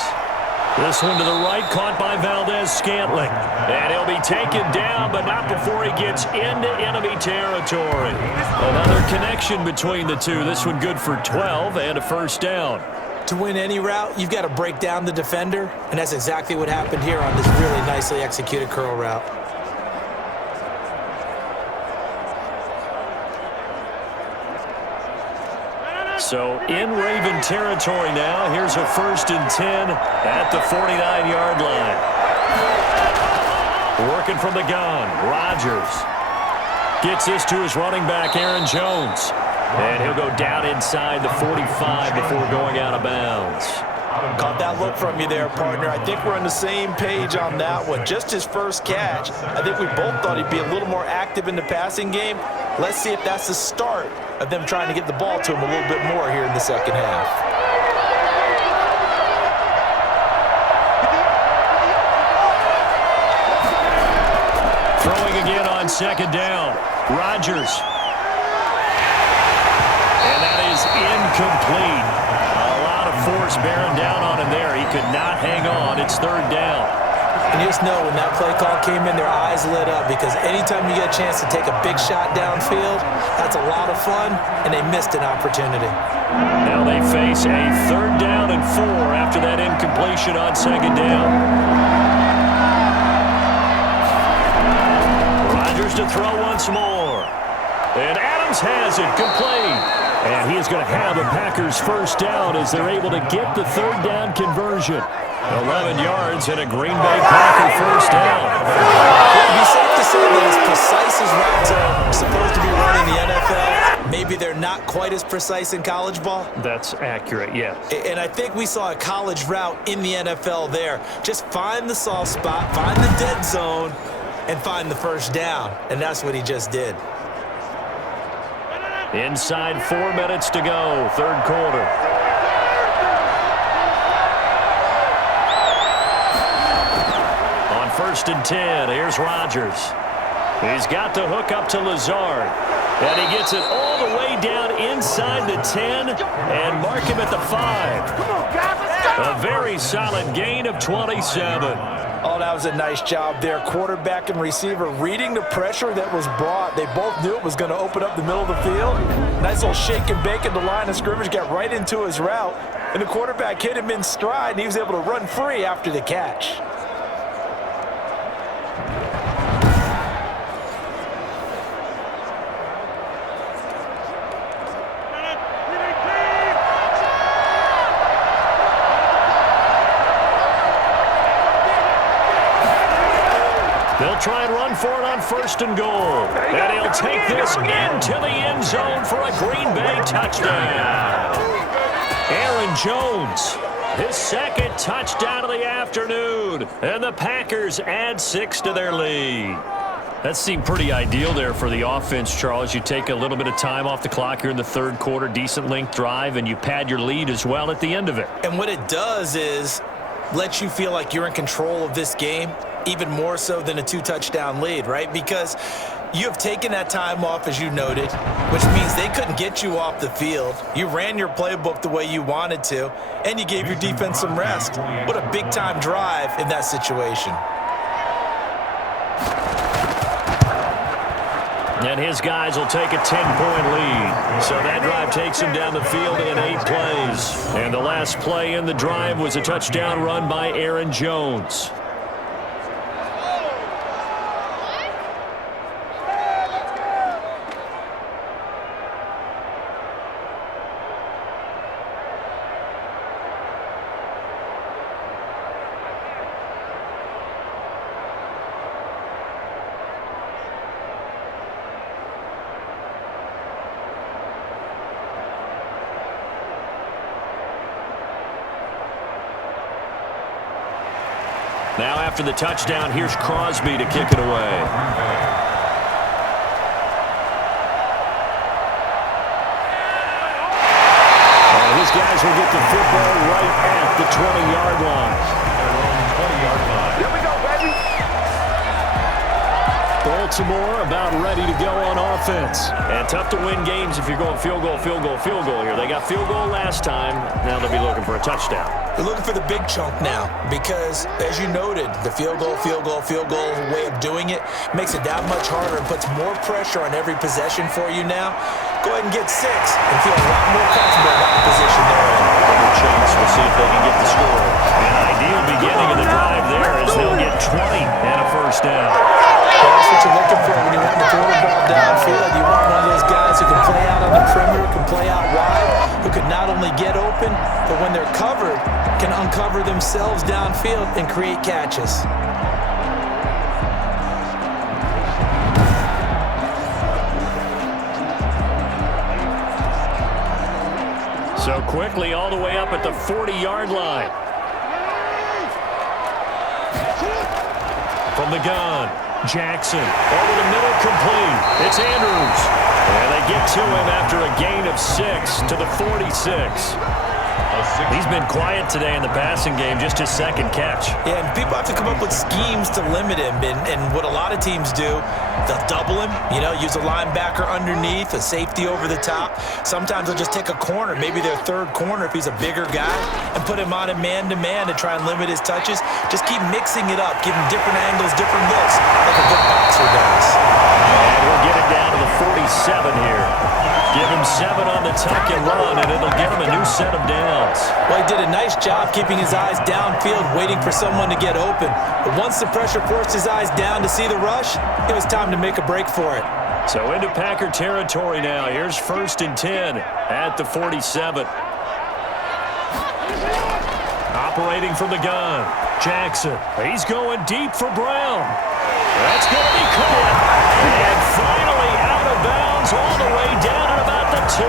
This one to the right, caught by Valdez-Scantling. And he'll be taken down, but not before he gets into enemy territory. Another connection between the two. This one good for 12 and a 1st down. To win any route, you've got to break down the defender, and that's exactly what happened here on this really nicely executed curl route. So in Raven territory now. Here's a 1st and 10 at the 49-yard line. Working from the gun, Rodgers gets this to his running back, Aaron Jones. And he'll go down inside the 45 before going out of bounds. Caught that look from you there, partner. I think we're on the same page on that one. Just his first catch. I think we both thought he'd be a little more active in the passing game. Let's see if that's the start of them trying to get the ball to him a little bit more here in the second half. Throwing again on 2nd down. Rodgers. And that is incomplete. A lot of force bearing down on him there. He could not hang on. It's 3rd down. And you just know when that play call came in, their eyes lit up because anytime you get a chance to take a big shot downfield, that's a lot of fun, and they missed an opportunity. Now they face a 3rd down and 4 after that incompletion on 2nd down. Rodgers to throw once more. And Adams has it complete. And he is going to have a Packers 1st down as they're able to get the 3rd down conversion. 11 yards and a Green Bay Packer 1st down. It would be safe to say that as precise as routes are supposed to be run in the NFL, maybe they're not quite as precise in college ball. That's accurate, yes. And I think we saw a college route in the NFL there. Just find the soft spot, find the dead zone, and find the 1st down. And that's what he just did. Inside 4 minutes to go, 3rd quarter. On 1st and 10, here's Rodgers. He's got the hook up to Lazard. And he gets it all the way down inside the 10 and mark him at the 5. Come on, guys, let's go! A very solid gain of 27. Oh, that was a nice job there. Quarterback and receiver reading the pressure that was brought. They both knew it was going to open up the middle of the field. Nice little shake and bake at the line of scrimmage, got right into his route. And the quarterback hit him in stride, and he was able to run free after the catch. They'll try and run for it on 1st and goal. And he'll take this into the end zone for a Green Bay touchdown. Aaron Jones, his 2nd touchdown of the afternoon. And the Packers add 6 to their lead. That seemed pretty ideal there for the offense, Charles. You take a little bit of time off the clock here in the 3rd quarter, decent length drive, and you pad your lead as well at the end of it. And what it does is let you feel like you're in control of this game, even more so than a 2-touchdown lead, right? Because you have taken that time off, as you noted, which means they couldn't get you off the field. You ran your playbook the way you wanted to, and you gave your defense some rest. What a big-time drive in that situation. And his guys will take a 10-point lead. So that drive takes him down the field in 8 plays. And the last play in the drive was a touchdown run by Aaron Jones. Now after the touchdown, here's Crosby to kick it away. And his guys will get the football right at the 20-yard line. Here we go, baby. Baltimore about ready to go on offense. And tough to win games if you're going field goal, field goal, field goal here. They got field goal last time. Now they'll be looking for a touchdown. They're looking for the big chunk now because, as you noted, the field goal way of doing it makes it that much harder and puts more pressure on every possession for you now. Go ahead and get 6 and feel a lot more comfortable about the position they're in. Double chance. We'll see if they can get the score. An ideal beginning of the drive there as they'll get 20 and a first down. That's what you're looking for when you want to throw the ball downfield. You want one of those guys who can play out on the perimeter, can play out wide, who can not only get open, but when they're covered, can uncover themselves downfield and create catches. So quickly all the way up at the 40-yard line. From the gun, Jackson over the middle, complete. It's Andrews. And they get to him after a gain of 6 to the 46. He's been quiet today in the passing game, just his 2nd catch. Yeah, and people have to come up with schemes to limit him. And what a lot of teams do, they'll double him, use a linebacker underneath, a safety over the top. Sometimes they'll just take a corner, maybe their 3rd corner if he's a bigger guy, and put him on a man-to-man to try and limit his touches. Just keep mixing it up, give him different angles, different looks, like a good boxer does. And we'll get it down to the 47 here. Give him 7 on the tuck and run, and it'll get him a new set of downs. Well, he did a nice job keeping his eyes downfield, waiting for someone to get open. But once the pressure forced his eyes down to see the rush, it was time to make a break for it. So into Packer territory now. Here's 1st and 10 at the 47. Operating from the gun, Jackson. He's going deep for Brown. That's going to be caught. And finally out of bounds all the way down at about the 2.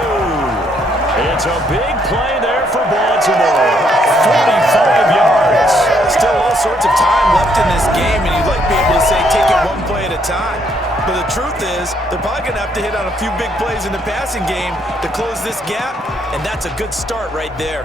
It's a big play there for Baltimore. 45 yards. Still all sorts of time left in this game, and you'd like to be able to say take it one play at a time. But the truth is, they're probably going to have to hit on a few big plays in the passing game to close this gap, and that's a good start right there.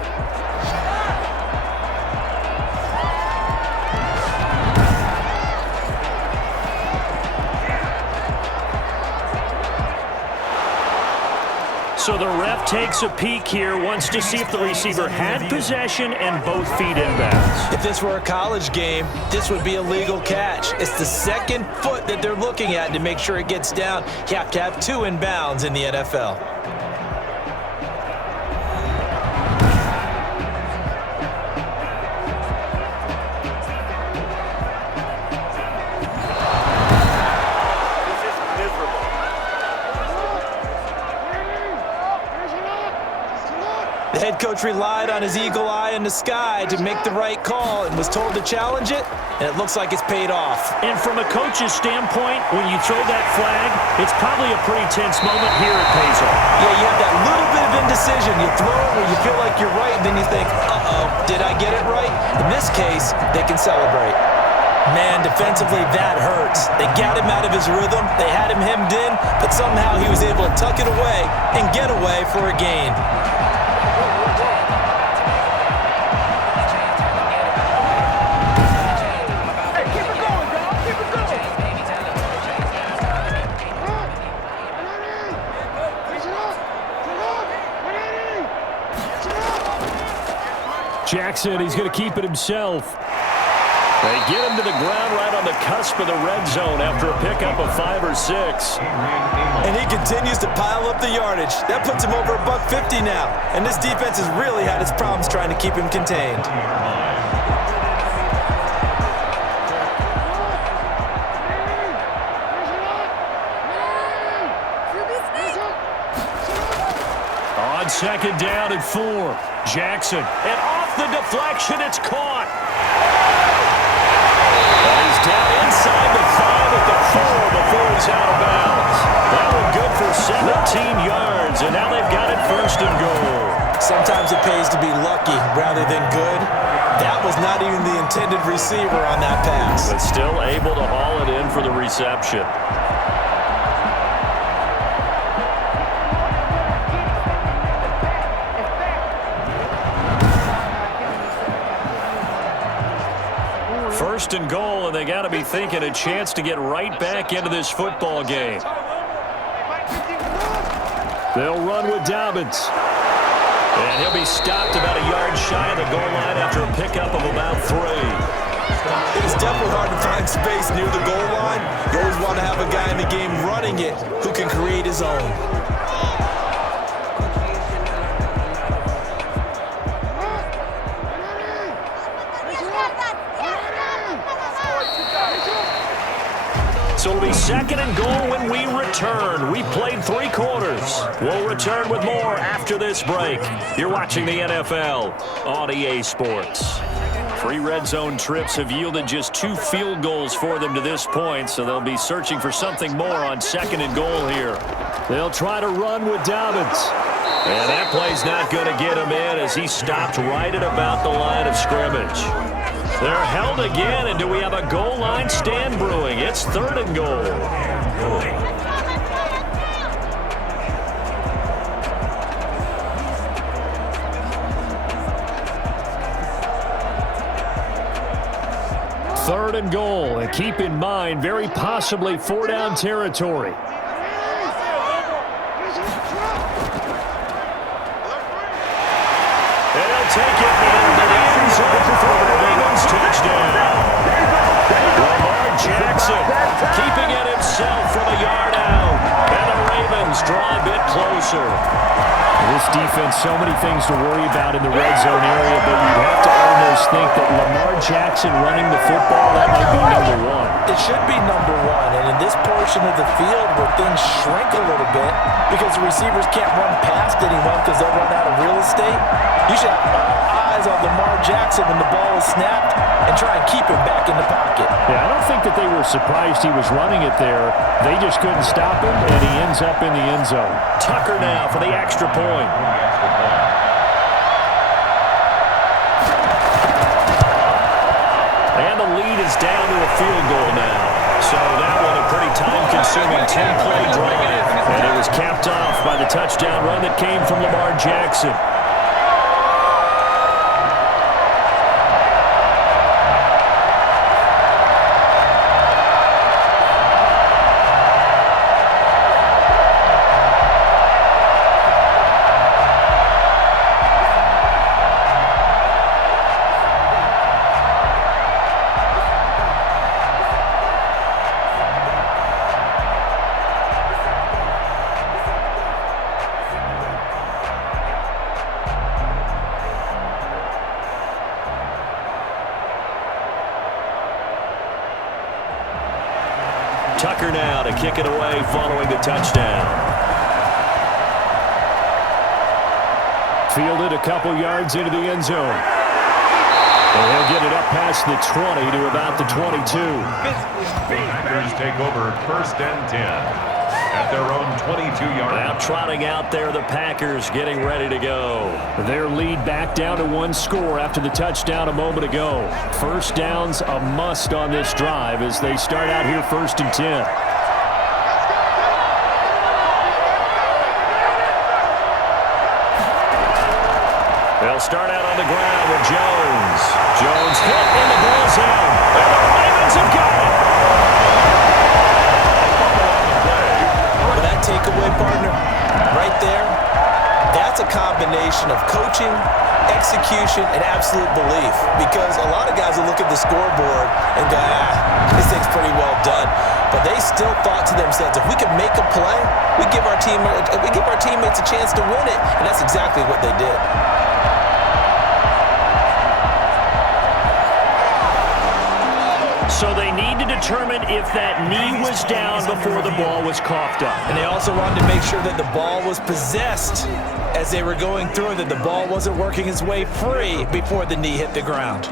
So the ref takes a peek here, wants to see if the receiver had possession and both feet inbounds. If this were a college game, this would be a legal catch. It's the 2nd foot that they're looking at to make sure it gets down. You have to have 2 inbounds in the NFL. The head coach relied on his eagle eye in the sky to make the right call and was told to challenge it, and it looks like it's paid off. And from a coach's standpoint, when you throw that flag, it's probably a pretty tense moment. Here it pays off. Yeah, you have that little bit of indecision. You throw it where you feel like you're right, and then you think, uh-oh, did I get it right? In this case, they can celebrate. Man, defensively, that hurts. They got him out of his rhythm. They had him hemmed in, but somehow he was able to tuck it away and get away for a gain. Jackson, he's going to keep it himself. They get him to the ground right on the cusp of the red zone after a pickup of 5 or 6. And he continues to pile up the yardage. That puts him over $150 now. And this defense has really had its problems trying to keep him contained. On second down and 4. Jackson, and off the deflection, it's caught. He's down inside the 5 at the 4 before he's out of bounds. That one good for 17 yards, and now they've got it 1st and goal. Sometimes it pays to be lucky rather than good. That was not even the intended receiver on that pass. But still able to haul it in for the reception. First and goal, and they got to be thinking a chance to get right back into this football game. They'll run with Dobbins. And he'll be stopped about a yard shy of the goal line after a pickup of about 3. It's definitely hard to find space near the goal line. You always want to have a guy in the game running it who can create his own. So it'll be second and goal when we return. We played 3 quarters. We'll return with more after this break. You're watching the NFL on EA Sports. 3 red zone trips have yielded just 2 field goals for them to this point, so they'll be searching for something more on second and goal here. They'll try to run with Dobbins. And that play's not going to get him in as he stopped right at about the line of scrimmage. They're held again, and do we have a goal line stand brewing? It's 3rd and goal. Third and goal, and keep in mind, very possibly 4-down territory. And he'll take it into the end zone for the Ravens touchdown. Lamar Jackson keeping it himself from a yard out. And the Ravens draw a bit closer. This defense, so many things to worry about in the red zone area, but you'd have to almost think that Lamar Jackson running the football, that might be number 1. It should be number 1, and in this portion of the field where things shrink a little bit because the receivers can't run past anyone because they'll run out of real estate, you should have all eyes on Lamar Jackson when the ball is snapped and try and keep him back in the pocket. Yeah, I don't think that they were surprised he was running it there. They just couldn't stop him, and he ends up in the end zone. Tucker now for the extra point. And the lead is down to a field goal now. So that one a pretty time-consuming 10-play drive. And it was capped off by the touchdown run that came from Lamar Jackson. Tucker now to kick it away following the touchdown. Fielded a couple yards into the end zone. And he'll get it up past the 20 to about the 22. The Packers take over 1st and 10 at their own 22-yard line. Now trotting out there, the Packers getting ready to go. Their lead back down to 1 score after the touchdown a moment ago. First down's a must on this drive as they start out here 1st and 10. They'll start out on the ground with Jones. Jones hit in the goal zone. And the Ravens have got it. Well, that takeaway, partner, right there, that's a combination of coaching, execution, and absolute belief. Because a lot of guys will look at the scoreboard and go, this thing's pretty well done. But they still thought to themselves, if we could make a play, we give our teammates a chance to win it. And that's exactly what they did. So they need to determine if that knee was down before the ball was coughed up. And they also wanted to make sure that the ball was possessed as they were going through, that the ball wasn't working its way free before the knee hit the ground.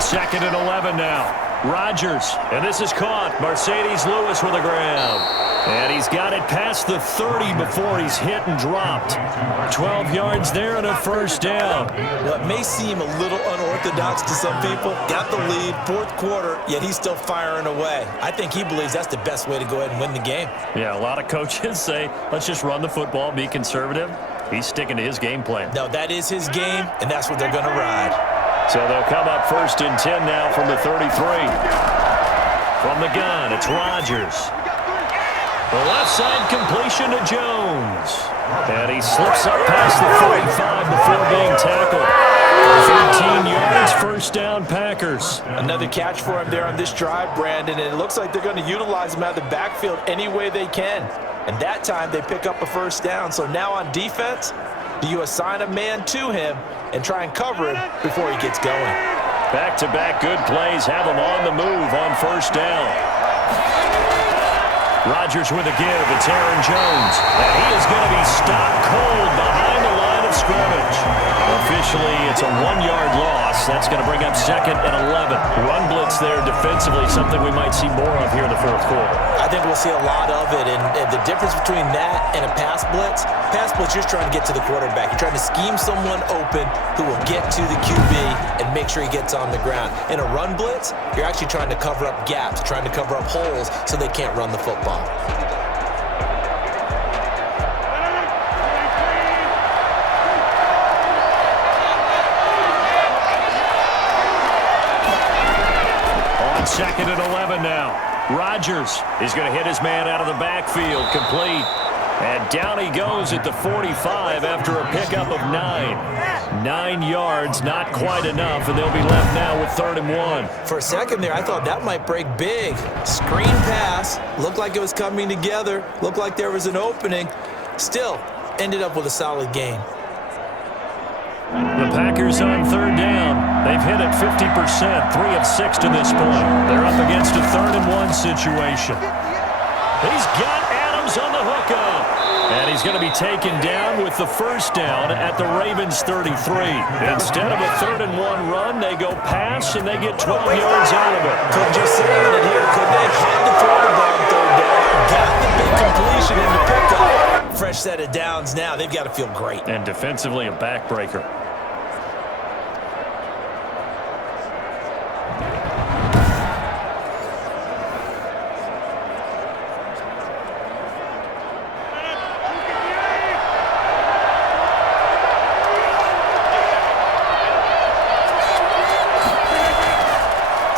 Second and 11 now. Rodgers, and this is caught. Mercedes Lewis with the ground. And he's got it past the 30 before he's hit and dropped. 12 yards there and a first down. Well, it may seem a little unorthodox to some people. Got the lead, 4th quarter, yet he's still firing away. I think he believes that's the best way to go ahead and win the game. Yeah, a lot of coaches say, let's just run the football, be conservative. He's sticking to his game plan. No, that is his game, and that's what they're going to ride. So they'll come up 1st and 10 now from the 33. From the gun, it's Rodgers. The left side completion to Jones. And he slips up past the 45 before being tackled. 13 yards, first down, Packers. Another catch for him there on this drive, Brandon, and it looks like they're going to utilize him out of the backfield any way they can. And that time they pick up a first down. So now on defense, do you assign a man to him and try and cover him before he gets going? Back-to-back good plays have him on the move on first down. Rodgers with a give. It's Aaron Jones. And he is going to be stopped cold behind the line of scrimmage. Officially, it's a 1-yard loss. That's going to bring up 2nd and 11. Run blitz there defensively, something we might see more of here in the 4th quarter. I think we'll see a lot of it, and the difference between that and a pass blitz, you're trying to get to the quarterback. You're trying to scheme someone open who will get to the QB and make sure he gets on the ground. In a run blitz, you're actually trying to cover up gaps, trying to cover up holes so they can't run the football. On 2nd and 11 now. Rodgers is going to hit his man out of the backfield, complete. And down he goes at the 45 after a pickup of 9. 9 yards, not quite enough, and they'll be left now with 3rd and 1. For a second there, I thought that might break big. Screen pass, looked like it was coming together, looked like there was an opening. Still, ended up with a solid gain. The Packers on 3rd down. They've hit it 50%, 3 of 6 to this point. They're up against a 3rd and 1 situation. He's got Adams on the hookup. And he's going to be taken down with the first down at the Ravens 33. Instead of a 3rd and 1 run, they go pass and they get 12 yards out of it. Could just saying it here. Could they had to throw the ball on 3rd down? Got the big completion in the pickup. Fresh set of downs now. They've got to feel great. And defensively, a backbreaker.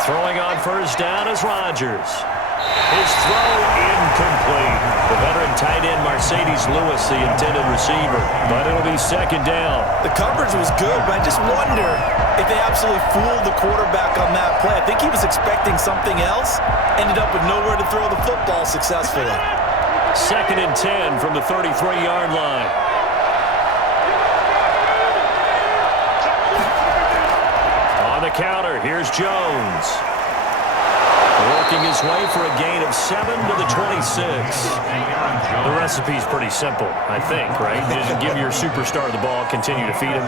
Throwing on first down is Rodgers. His throw incomplete. The veteran tight end Mercedes Lewis, the intended receiver. But it'll be second down. The coverage was good, but I just wonder if they absolutely fooled the quarterback on that play. I think he was expecting something else. Ended up with nowhere to throw the football successfully. Second and 10 from the 33-yard line. On the counter, here's Jones. Working his way for a gain of 7 to the 26. The recipe's pretty simple, I think, right? Just give your superstar the ball, continue to feed him.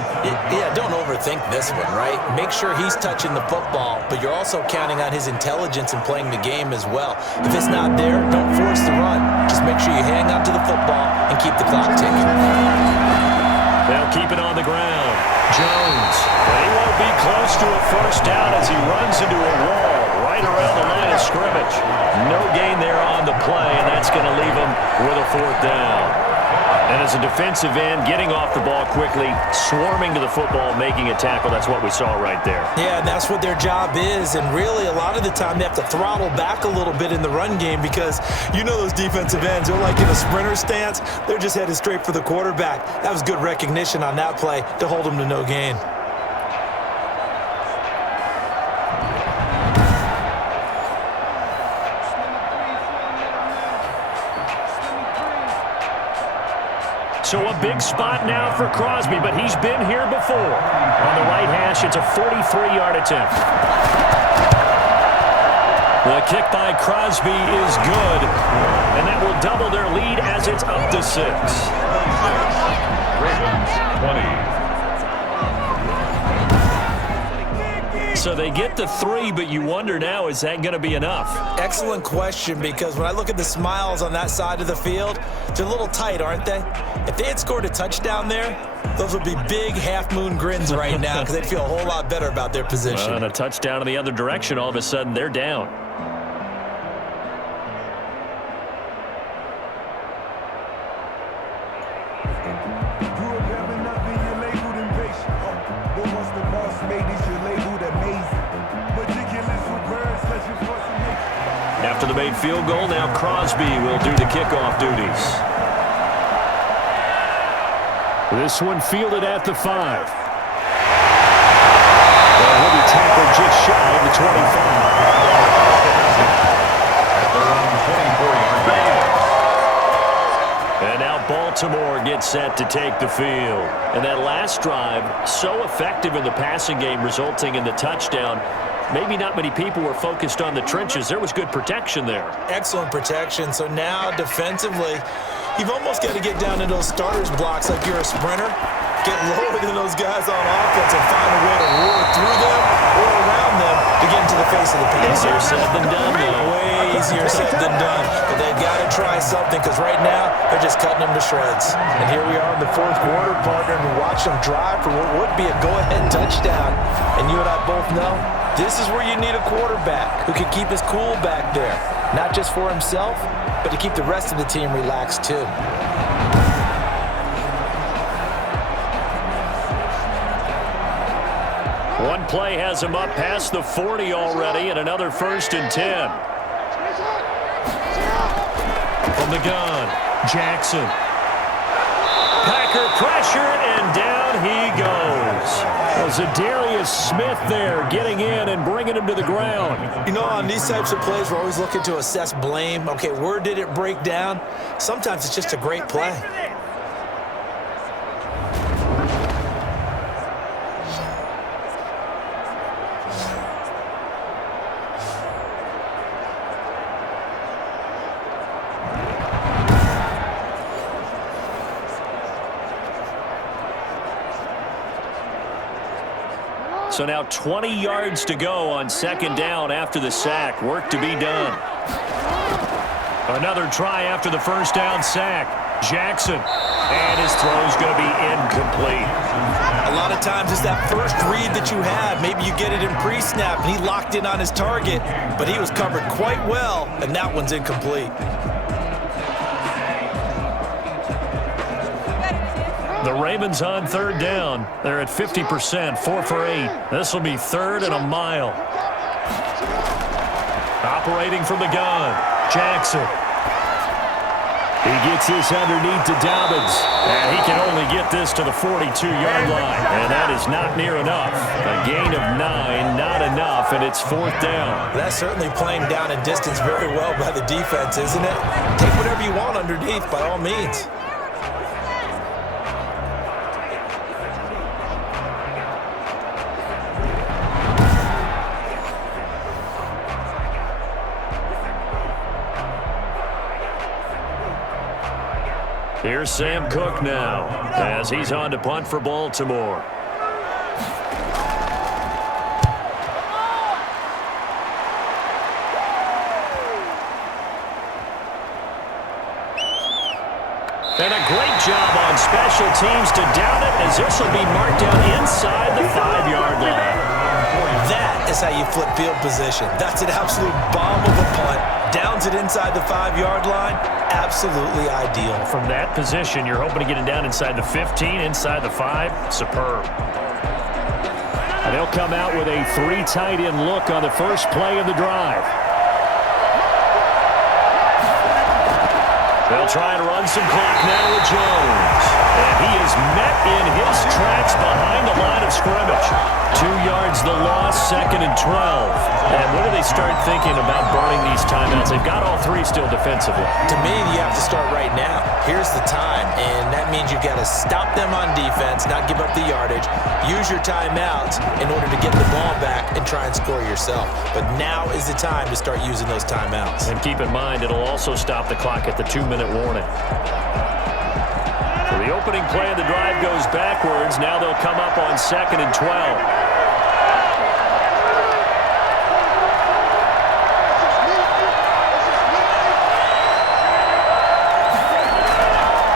Yeah, don't overthink this one, right? Make sure he's touching the football, but you're also counting on his intelligence in playing the game as well. If it's not there, don't force the run. Just make sure you hang on to the football and keep the clock ticking. They'll keep it on the ground. Jones, but he won't be close to a first down as he runs into a wall right around the line of scrimmage. No gain there on the play, and that's going to leave him with a fourth down. And as a defensive end, getting off the ball quickly, swarming to the football, making a tackle, that's what we saw right there. Yeah, and that's what their job is, and really a lot of the time they have to throttle back a little bit in the run game because you know those defensive ends, they're like in a sprinter stance, they're just headed straight for the quarterback. That was good recognition on that play to hold them to no gain. So a big spot now for Crosby, but he's been here before. On the right hash, it's a 43-yard attempt. The kick by Crosby is good, and that will double their lead as it's up to 6. Ravens 20. So they get the 3, but you wonder now, is that going to be enough? Excellent question, because when I look at the smiles on that side of the field, they're a little tight, aren't they? If they had scored a touchdown there, those would be big half-moon grins right now because they'd feel a whole lot better about their position. And a touchdown in the other direction, all of a sudden they're down. After the made field goal, now Crosby will do the kickoff duties. This one fielded at the 5. Well, he'll be tackled just shy of the 25. And now Baltimore gets set to take the field. And that last drive, so effective in the passing game, resulting in the touchdown. Maybe not many people were focused on the trenches. There was good protection there. Excellent protection. So now defensively, you've almost got to get down to those starters blocks like you're a sprinter. Get lower than those guys on offense and find a way to roar through them or around them to get into the face of the pass. Easier said than done, though. Way easier said than done. But they've got to try something because right now they're just cutting them to shreds. And here we are in the fourth quarter, partner, and watch them drive for what would be a go-ahead touchdown. And you and I both know this is where you need a quarterback who can keep his cool back there. Not just for himself, but to keep the rest of the team relaxed too. One play has him up past the 40 already, and another 1st and 10. From the gun, Jackson. Packer pressure, and down he goes. Zadarius Smith there getting in and bringing him to the ground. You know, on these types of plays, we're always looking to assess blame. Okay, where did it break down? Sometimes it's just a great play. So now 20 yards to go on 2nd down after the sack. Work to be done. Another try after the 1st down sack. Jackson. And his throw's going to be incomplete. A lot of times it's that first read that you have. Maybe you get it in pre-snap, and he locked in on his target, but he was covered quite well, and that one's incomplete. The Ravens on 3rd down. They're at 50%, 4 for 8. This will be 3rd and a mile. operating from the gun. Jackson. He gets this underneath to Dobbins. And he can only get this to the 42-yard line. And that is not near enough. A gain of 9, not enough, and it's 4th down. That's certainly playing down and distance very well by the defense, isn't it? Take whatever you want underneath, by all means. Here's Sam Cook now, as he's on to punt for Baltimore. And a great job on special teams to down it, as this will be marked down inside the 5-yard line. That is how you flip field position. That's an absolute bomb of a punt. Downs it inside the 5-yard line. Absolutely ideal. From that position, you're hoping to get it down inside the 15, inside the 5. Superb. And they'll come out with a 3 tight end look on the first play of the drive. They'll try and run some clock now with Jones. And he is met in his tracks behind the line of scrimmage. 2 yards the loss, 2nd and 12. And when do they start thinking about burning these timeouts? They've got all 3 still defensively. To me, you have to start right now. Here's the time, and that means you've got to stop them on defense, not give up the yardage. Use your timeouts in order to get the ball back and try and score yourself. But now is the time to start using those timeouts. And keep in mind, it'll also stop the clock at the 2-minute warning. So the opening play of the drive goes backwards. Now they'll come up on 2nd and 12.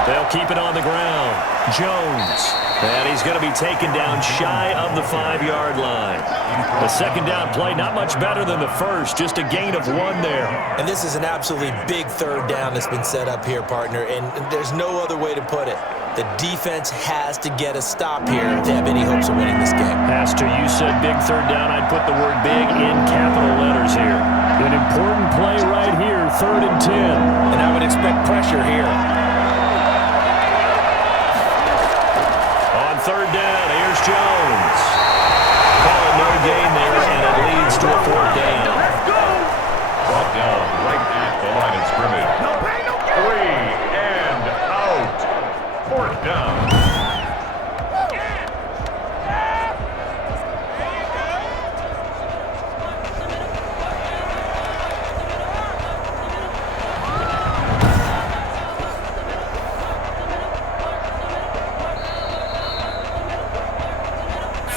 They'll keep it on the ground. Jones. And he's going to be taken down shy of the 5-yard line. The 2nd down play, not much better than the first, just a gain of 1 there. And this is an absolutely big 3rd down that's been set up here, partner, and there's no other way to put it. The defense has to get a stop here to have any hopes of winning this game. Has to. You said big 3rd down. I'd put the word big in capital letters here. An important play right here, 3rd and 10. And I would expect pressure here. 3rd down, here's Jones. Call it no gain there, and it leads to a 4th down. Brought down right at the line of scrimmage. 3 and out. 4th down.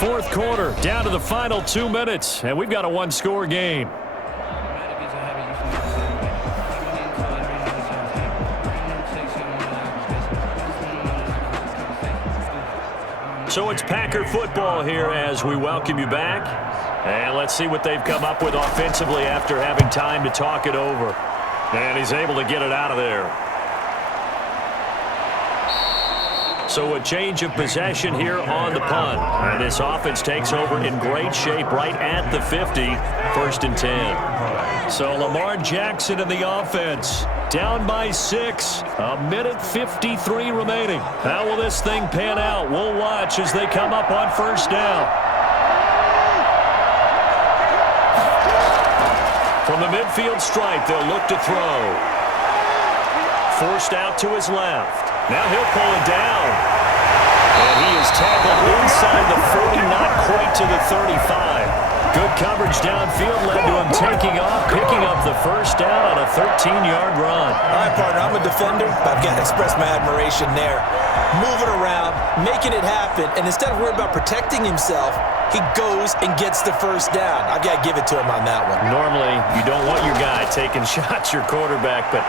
Fourth quarter, down to the final 2 minutes, and we've got a 1-score game. So it's Packer football here as we welcome you back. And let's see what they've come up with offensively after having time to talk it over. And he's able to get it out of there. So a change of possession here on the punt. And this offense takes over in great shape right at the 50, 1st and 10. So Lamar Jackson in the offense, down by 6, 1:53 remaining. How will this thing pan out? We'll watch as they come up on 1st down. From the midfield stripe, they'll look to throw. Forced out to his left. Now he'll pull it down. And he is tackled inside the 40, not quite to the 35. Good coverage downfield led to him taking off, picking up the 1st down on a 13-yard run. All right, partner, I'm a defender, but I've got to express my admiration there. Moving around, making it happen, and instead of worrying about protecting himself, he goes and gets the 1st down. I've got to give it to him on that one. Normally, you don't want your guy taking shots, your quarterback, but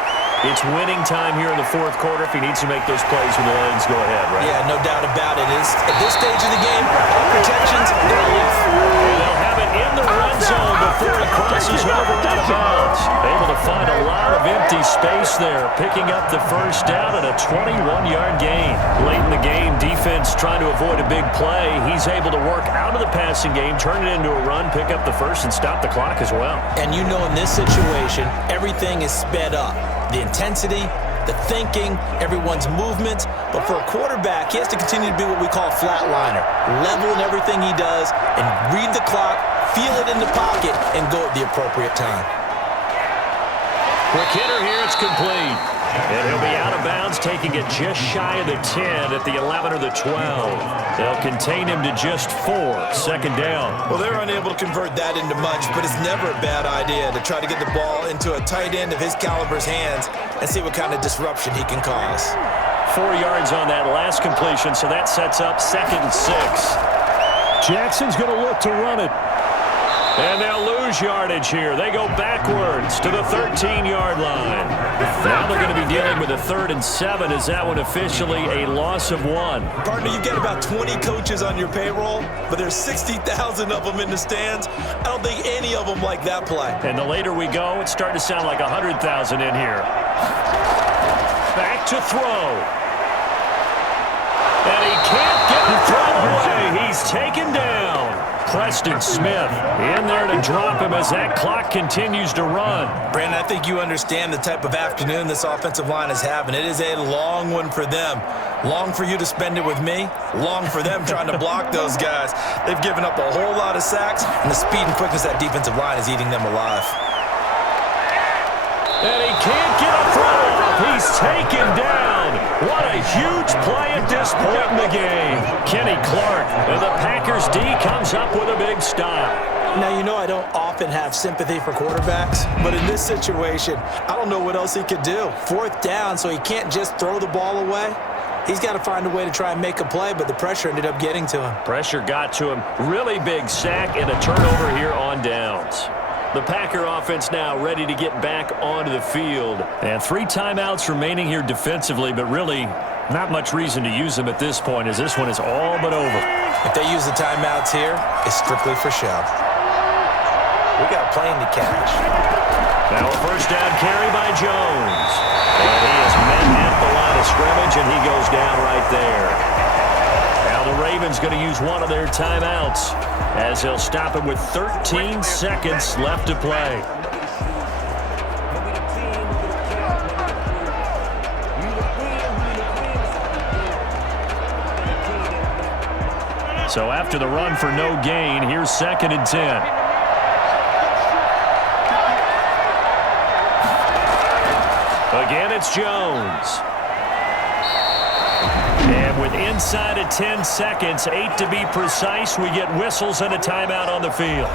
it's winning time here in the 4th quarter. If he needs to make those plays with the legs, go ahead, right? Yeah, no doubt about it. At this stage of the game, all protections, they're off. And they'll have it in the red zone before he crosses over out of bounds. Able to find a lot of empty space there, picking up the first down and a 21-yard gain. Late in the game, defense trying to avoid a big play. He's able to work out of the passing game, turn it into a run, pick up the first, and stop the clock as well. And you know, in this situation, everything is sped up. The intensity, the thinking, everyone's movement. But for a quarterback, he has to continue to be what we call a flatliner. Level in everything he does and read the clock, feel it in the pocket, and go at the appropriate time. Quick hitter here, it's complete. And he'll be out of bounds, taking it just shy of the 10 at the 11 or the 12. They'll contain him to just 4, second down. Well, they're unable to convert that into much, but it's never a bad idea to try to get the ball into a tight end of his caliber's hands and see what kind of disruption he can cause. 4 yards on that last completion, so that sets up 2nd and 6. Jackson's going to look to run it. And they'll lose yardage here. They go backwards to the 13-yard line. Now they're going to be dealing with a 3rd and 7. Is that one officially a loss of 1? Partner, you've got about 20 coaches on your payroll, but there's 60,000 of them in the stands. I don't think any of them like that play. And the later we go, it's starting to sound like 100,000 in here. Back to throw. And he can't get the throw away. He's taken down. Preston Smith in there to drop him as that clock continues to run. Brandon, I think you understand the type of afternoon this offensive line is having. It is a long one for them. Long for you to spend it with me. Long for them trying to block those guys. They've given up a whole lot of sacks, and the speed and quickness of that defensive line is eating them alive. And he can't get a throw off. He's taken down. What a huge play at this point in the game. Kenny Clark, and the Packers D comes up with a big stop. Now, you know I don't often have sympathy for quarterbacks, but in this situation, I don't know what else he could do. 4th down, so he can't just throw the ball away. He's got to find a way to try and make a play, but the pressure ended up getting to him. Pressure got to him. Really big sack and a turnover here on downs. The Packer offense now ready to get back onto the field. And 3 timeouts remaining here defensively, but really not much reason to use them at this point as this one is all but over. If they use the timeouts here, it's strictly for show. We got a plane to catch. Now a first down carry by Jones. And he is met at the line of scrimmage, and he goes down right there. Now the Ravens going to use one of their timeouts as they'll stop him with 13 seconds left to play. So after the run for no gain, here's 2nd and 10. Again, it's Jones. And with inside of 10 seconds, 8 to be precise, we get whistles and a timeout on the field.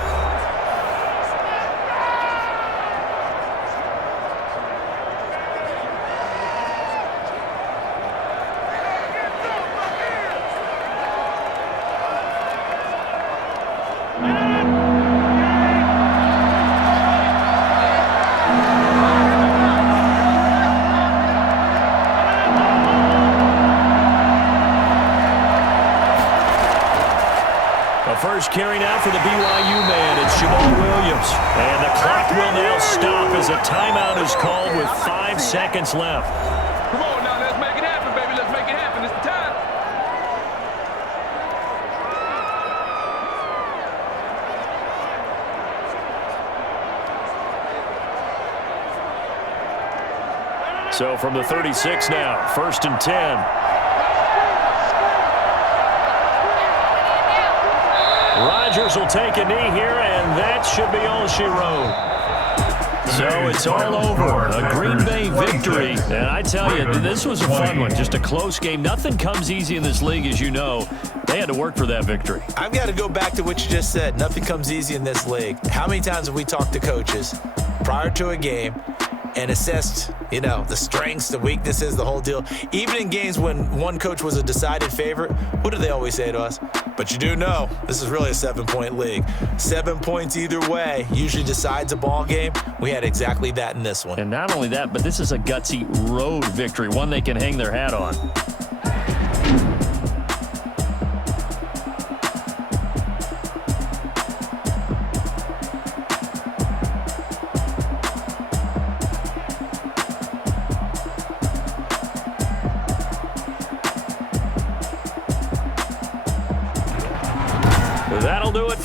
First carry now for the BYU man. It's Jamal Williams. And the clock will now stop as a timeout is called with 5 seconds left. Come on now, let's make it happen, baby. Let's make it happen. It's the time. So from the 36 now, 1st and 10. Rodgers will take a knee here, and that should be all she wrote. So it's all over. A Green Bay victory. And I tell you, this was a fun one. Just a close game. Nothing comes easy in this league, as you know. They had to work for that victory. I've got to go back to what you just said. Nothing comes easy in this league. How many times have we talked to coaches prior to a game and assessed, you know, the strengths, the weaknesses, the whole deal? Even in games when one coach was a decided favorite, what do they always say to us? But you do know this is really a 7-point league. 7 points either way usually decides a ball game. We had exactly that in this one. And not only that, but this is a gutsy road victory, one they can hang their hat on.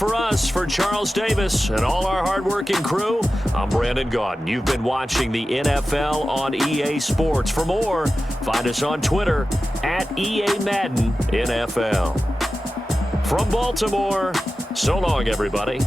for us. For Charles Davis and all our hardworking crew, I'm Brandon Gaudin. You've been watching the NFL on EA Sports. For more, find us on Twitter at EA Madden NFL. From Baltimore, so long, everybody.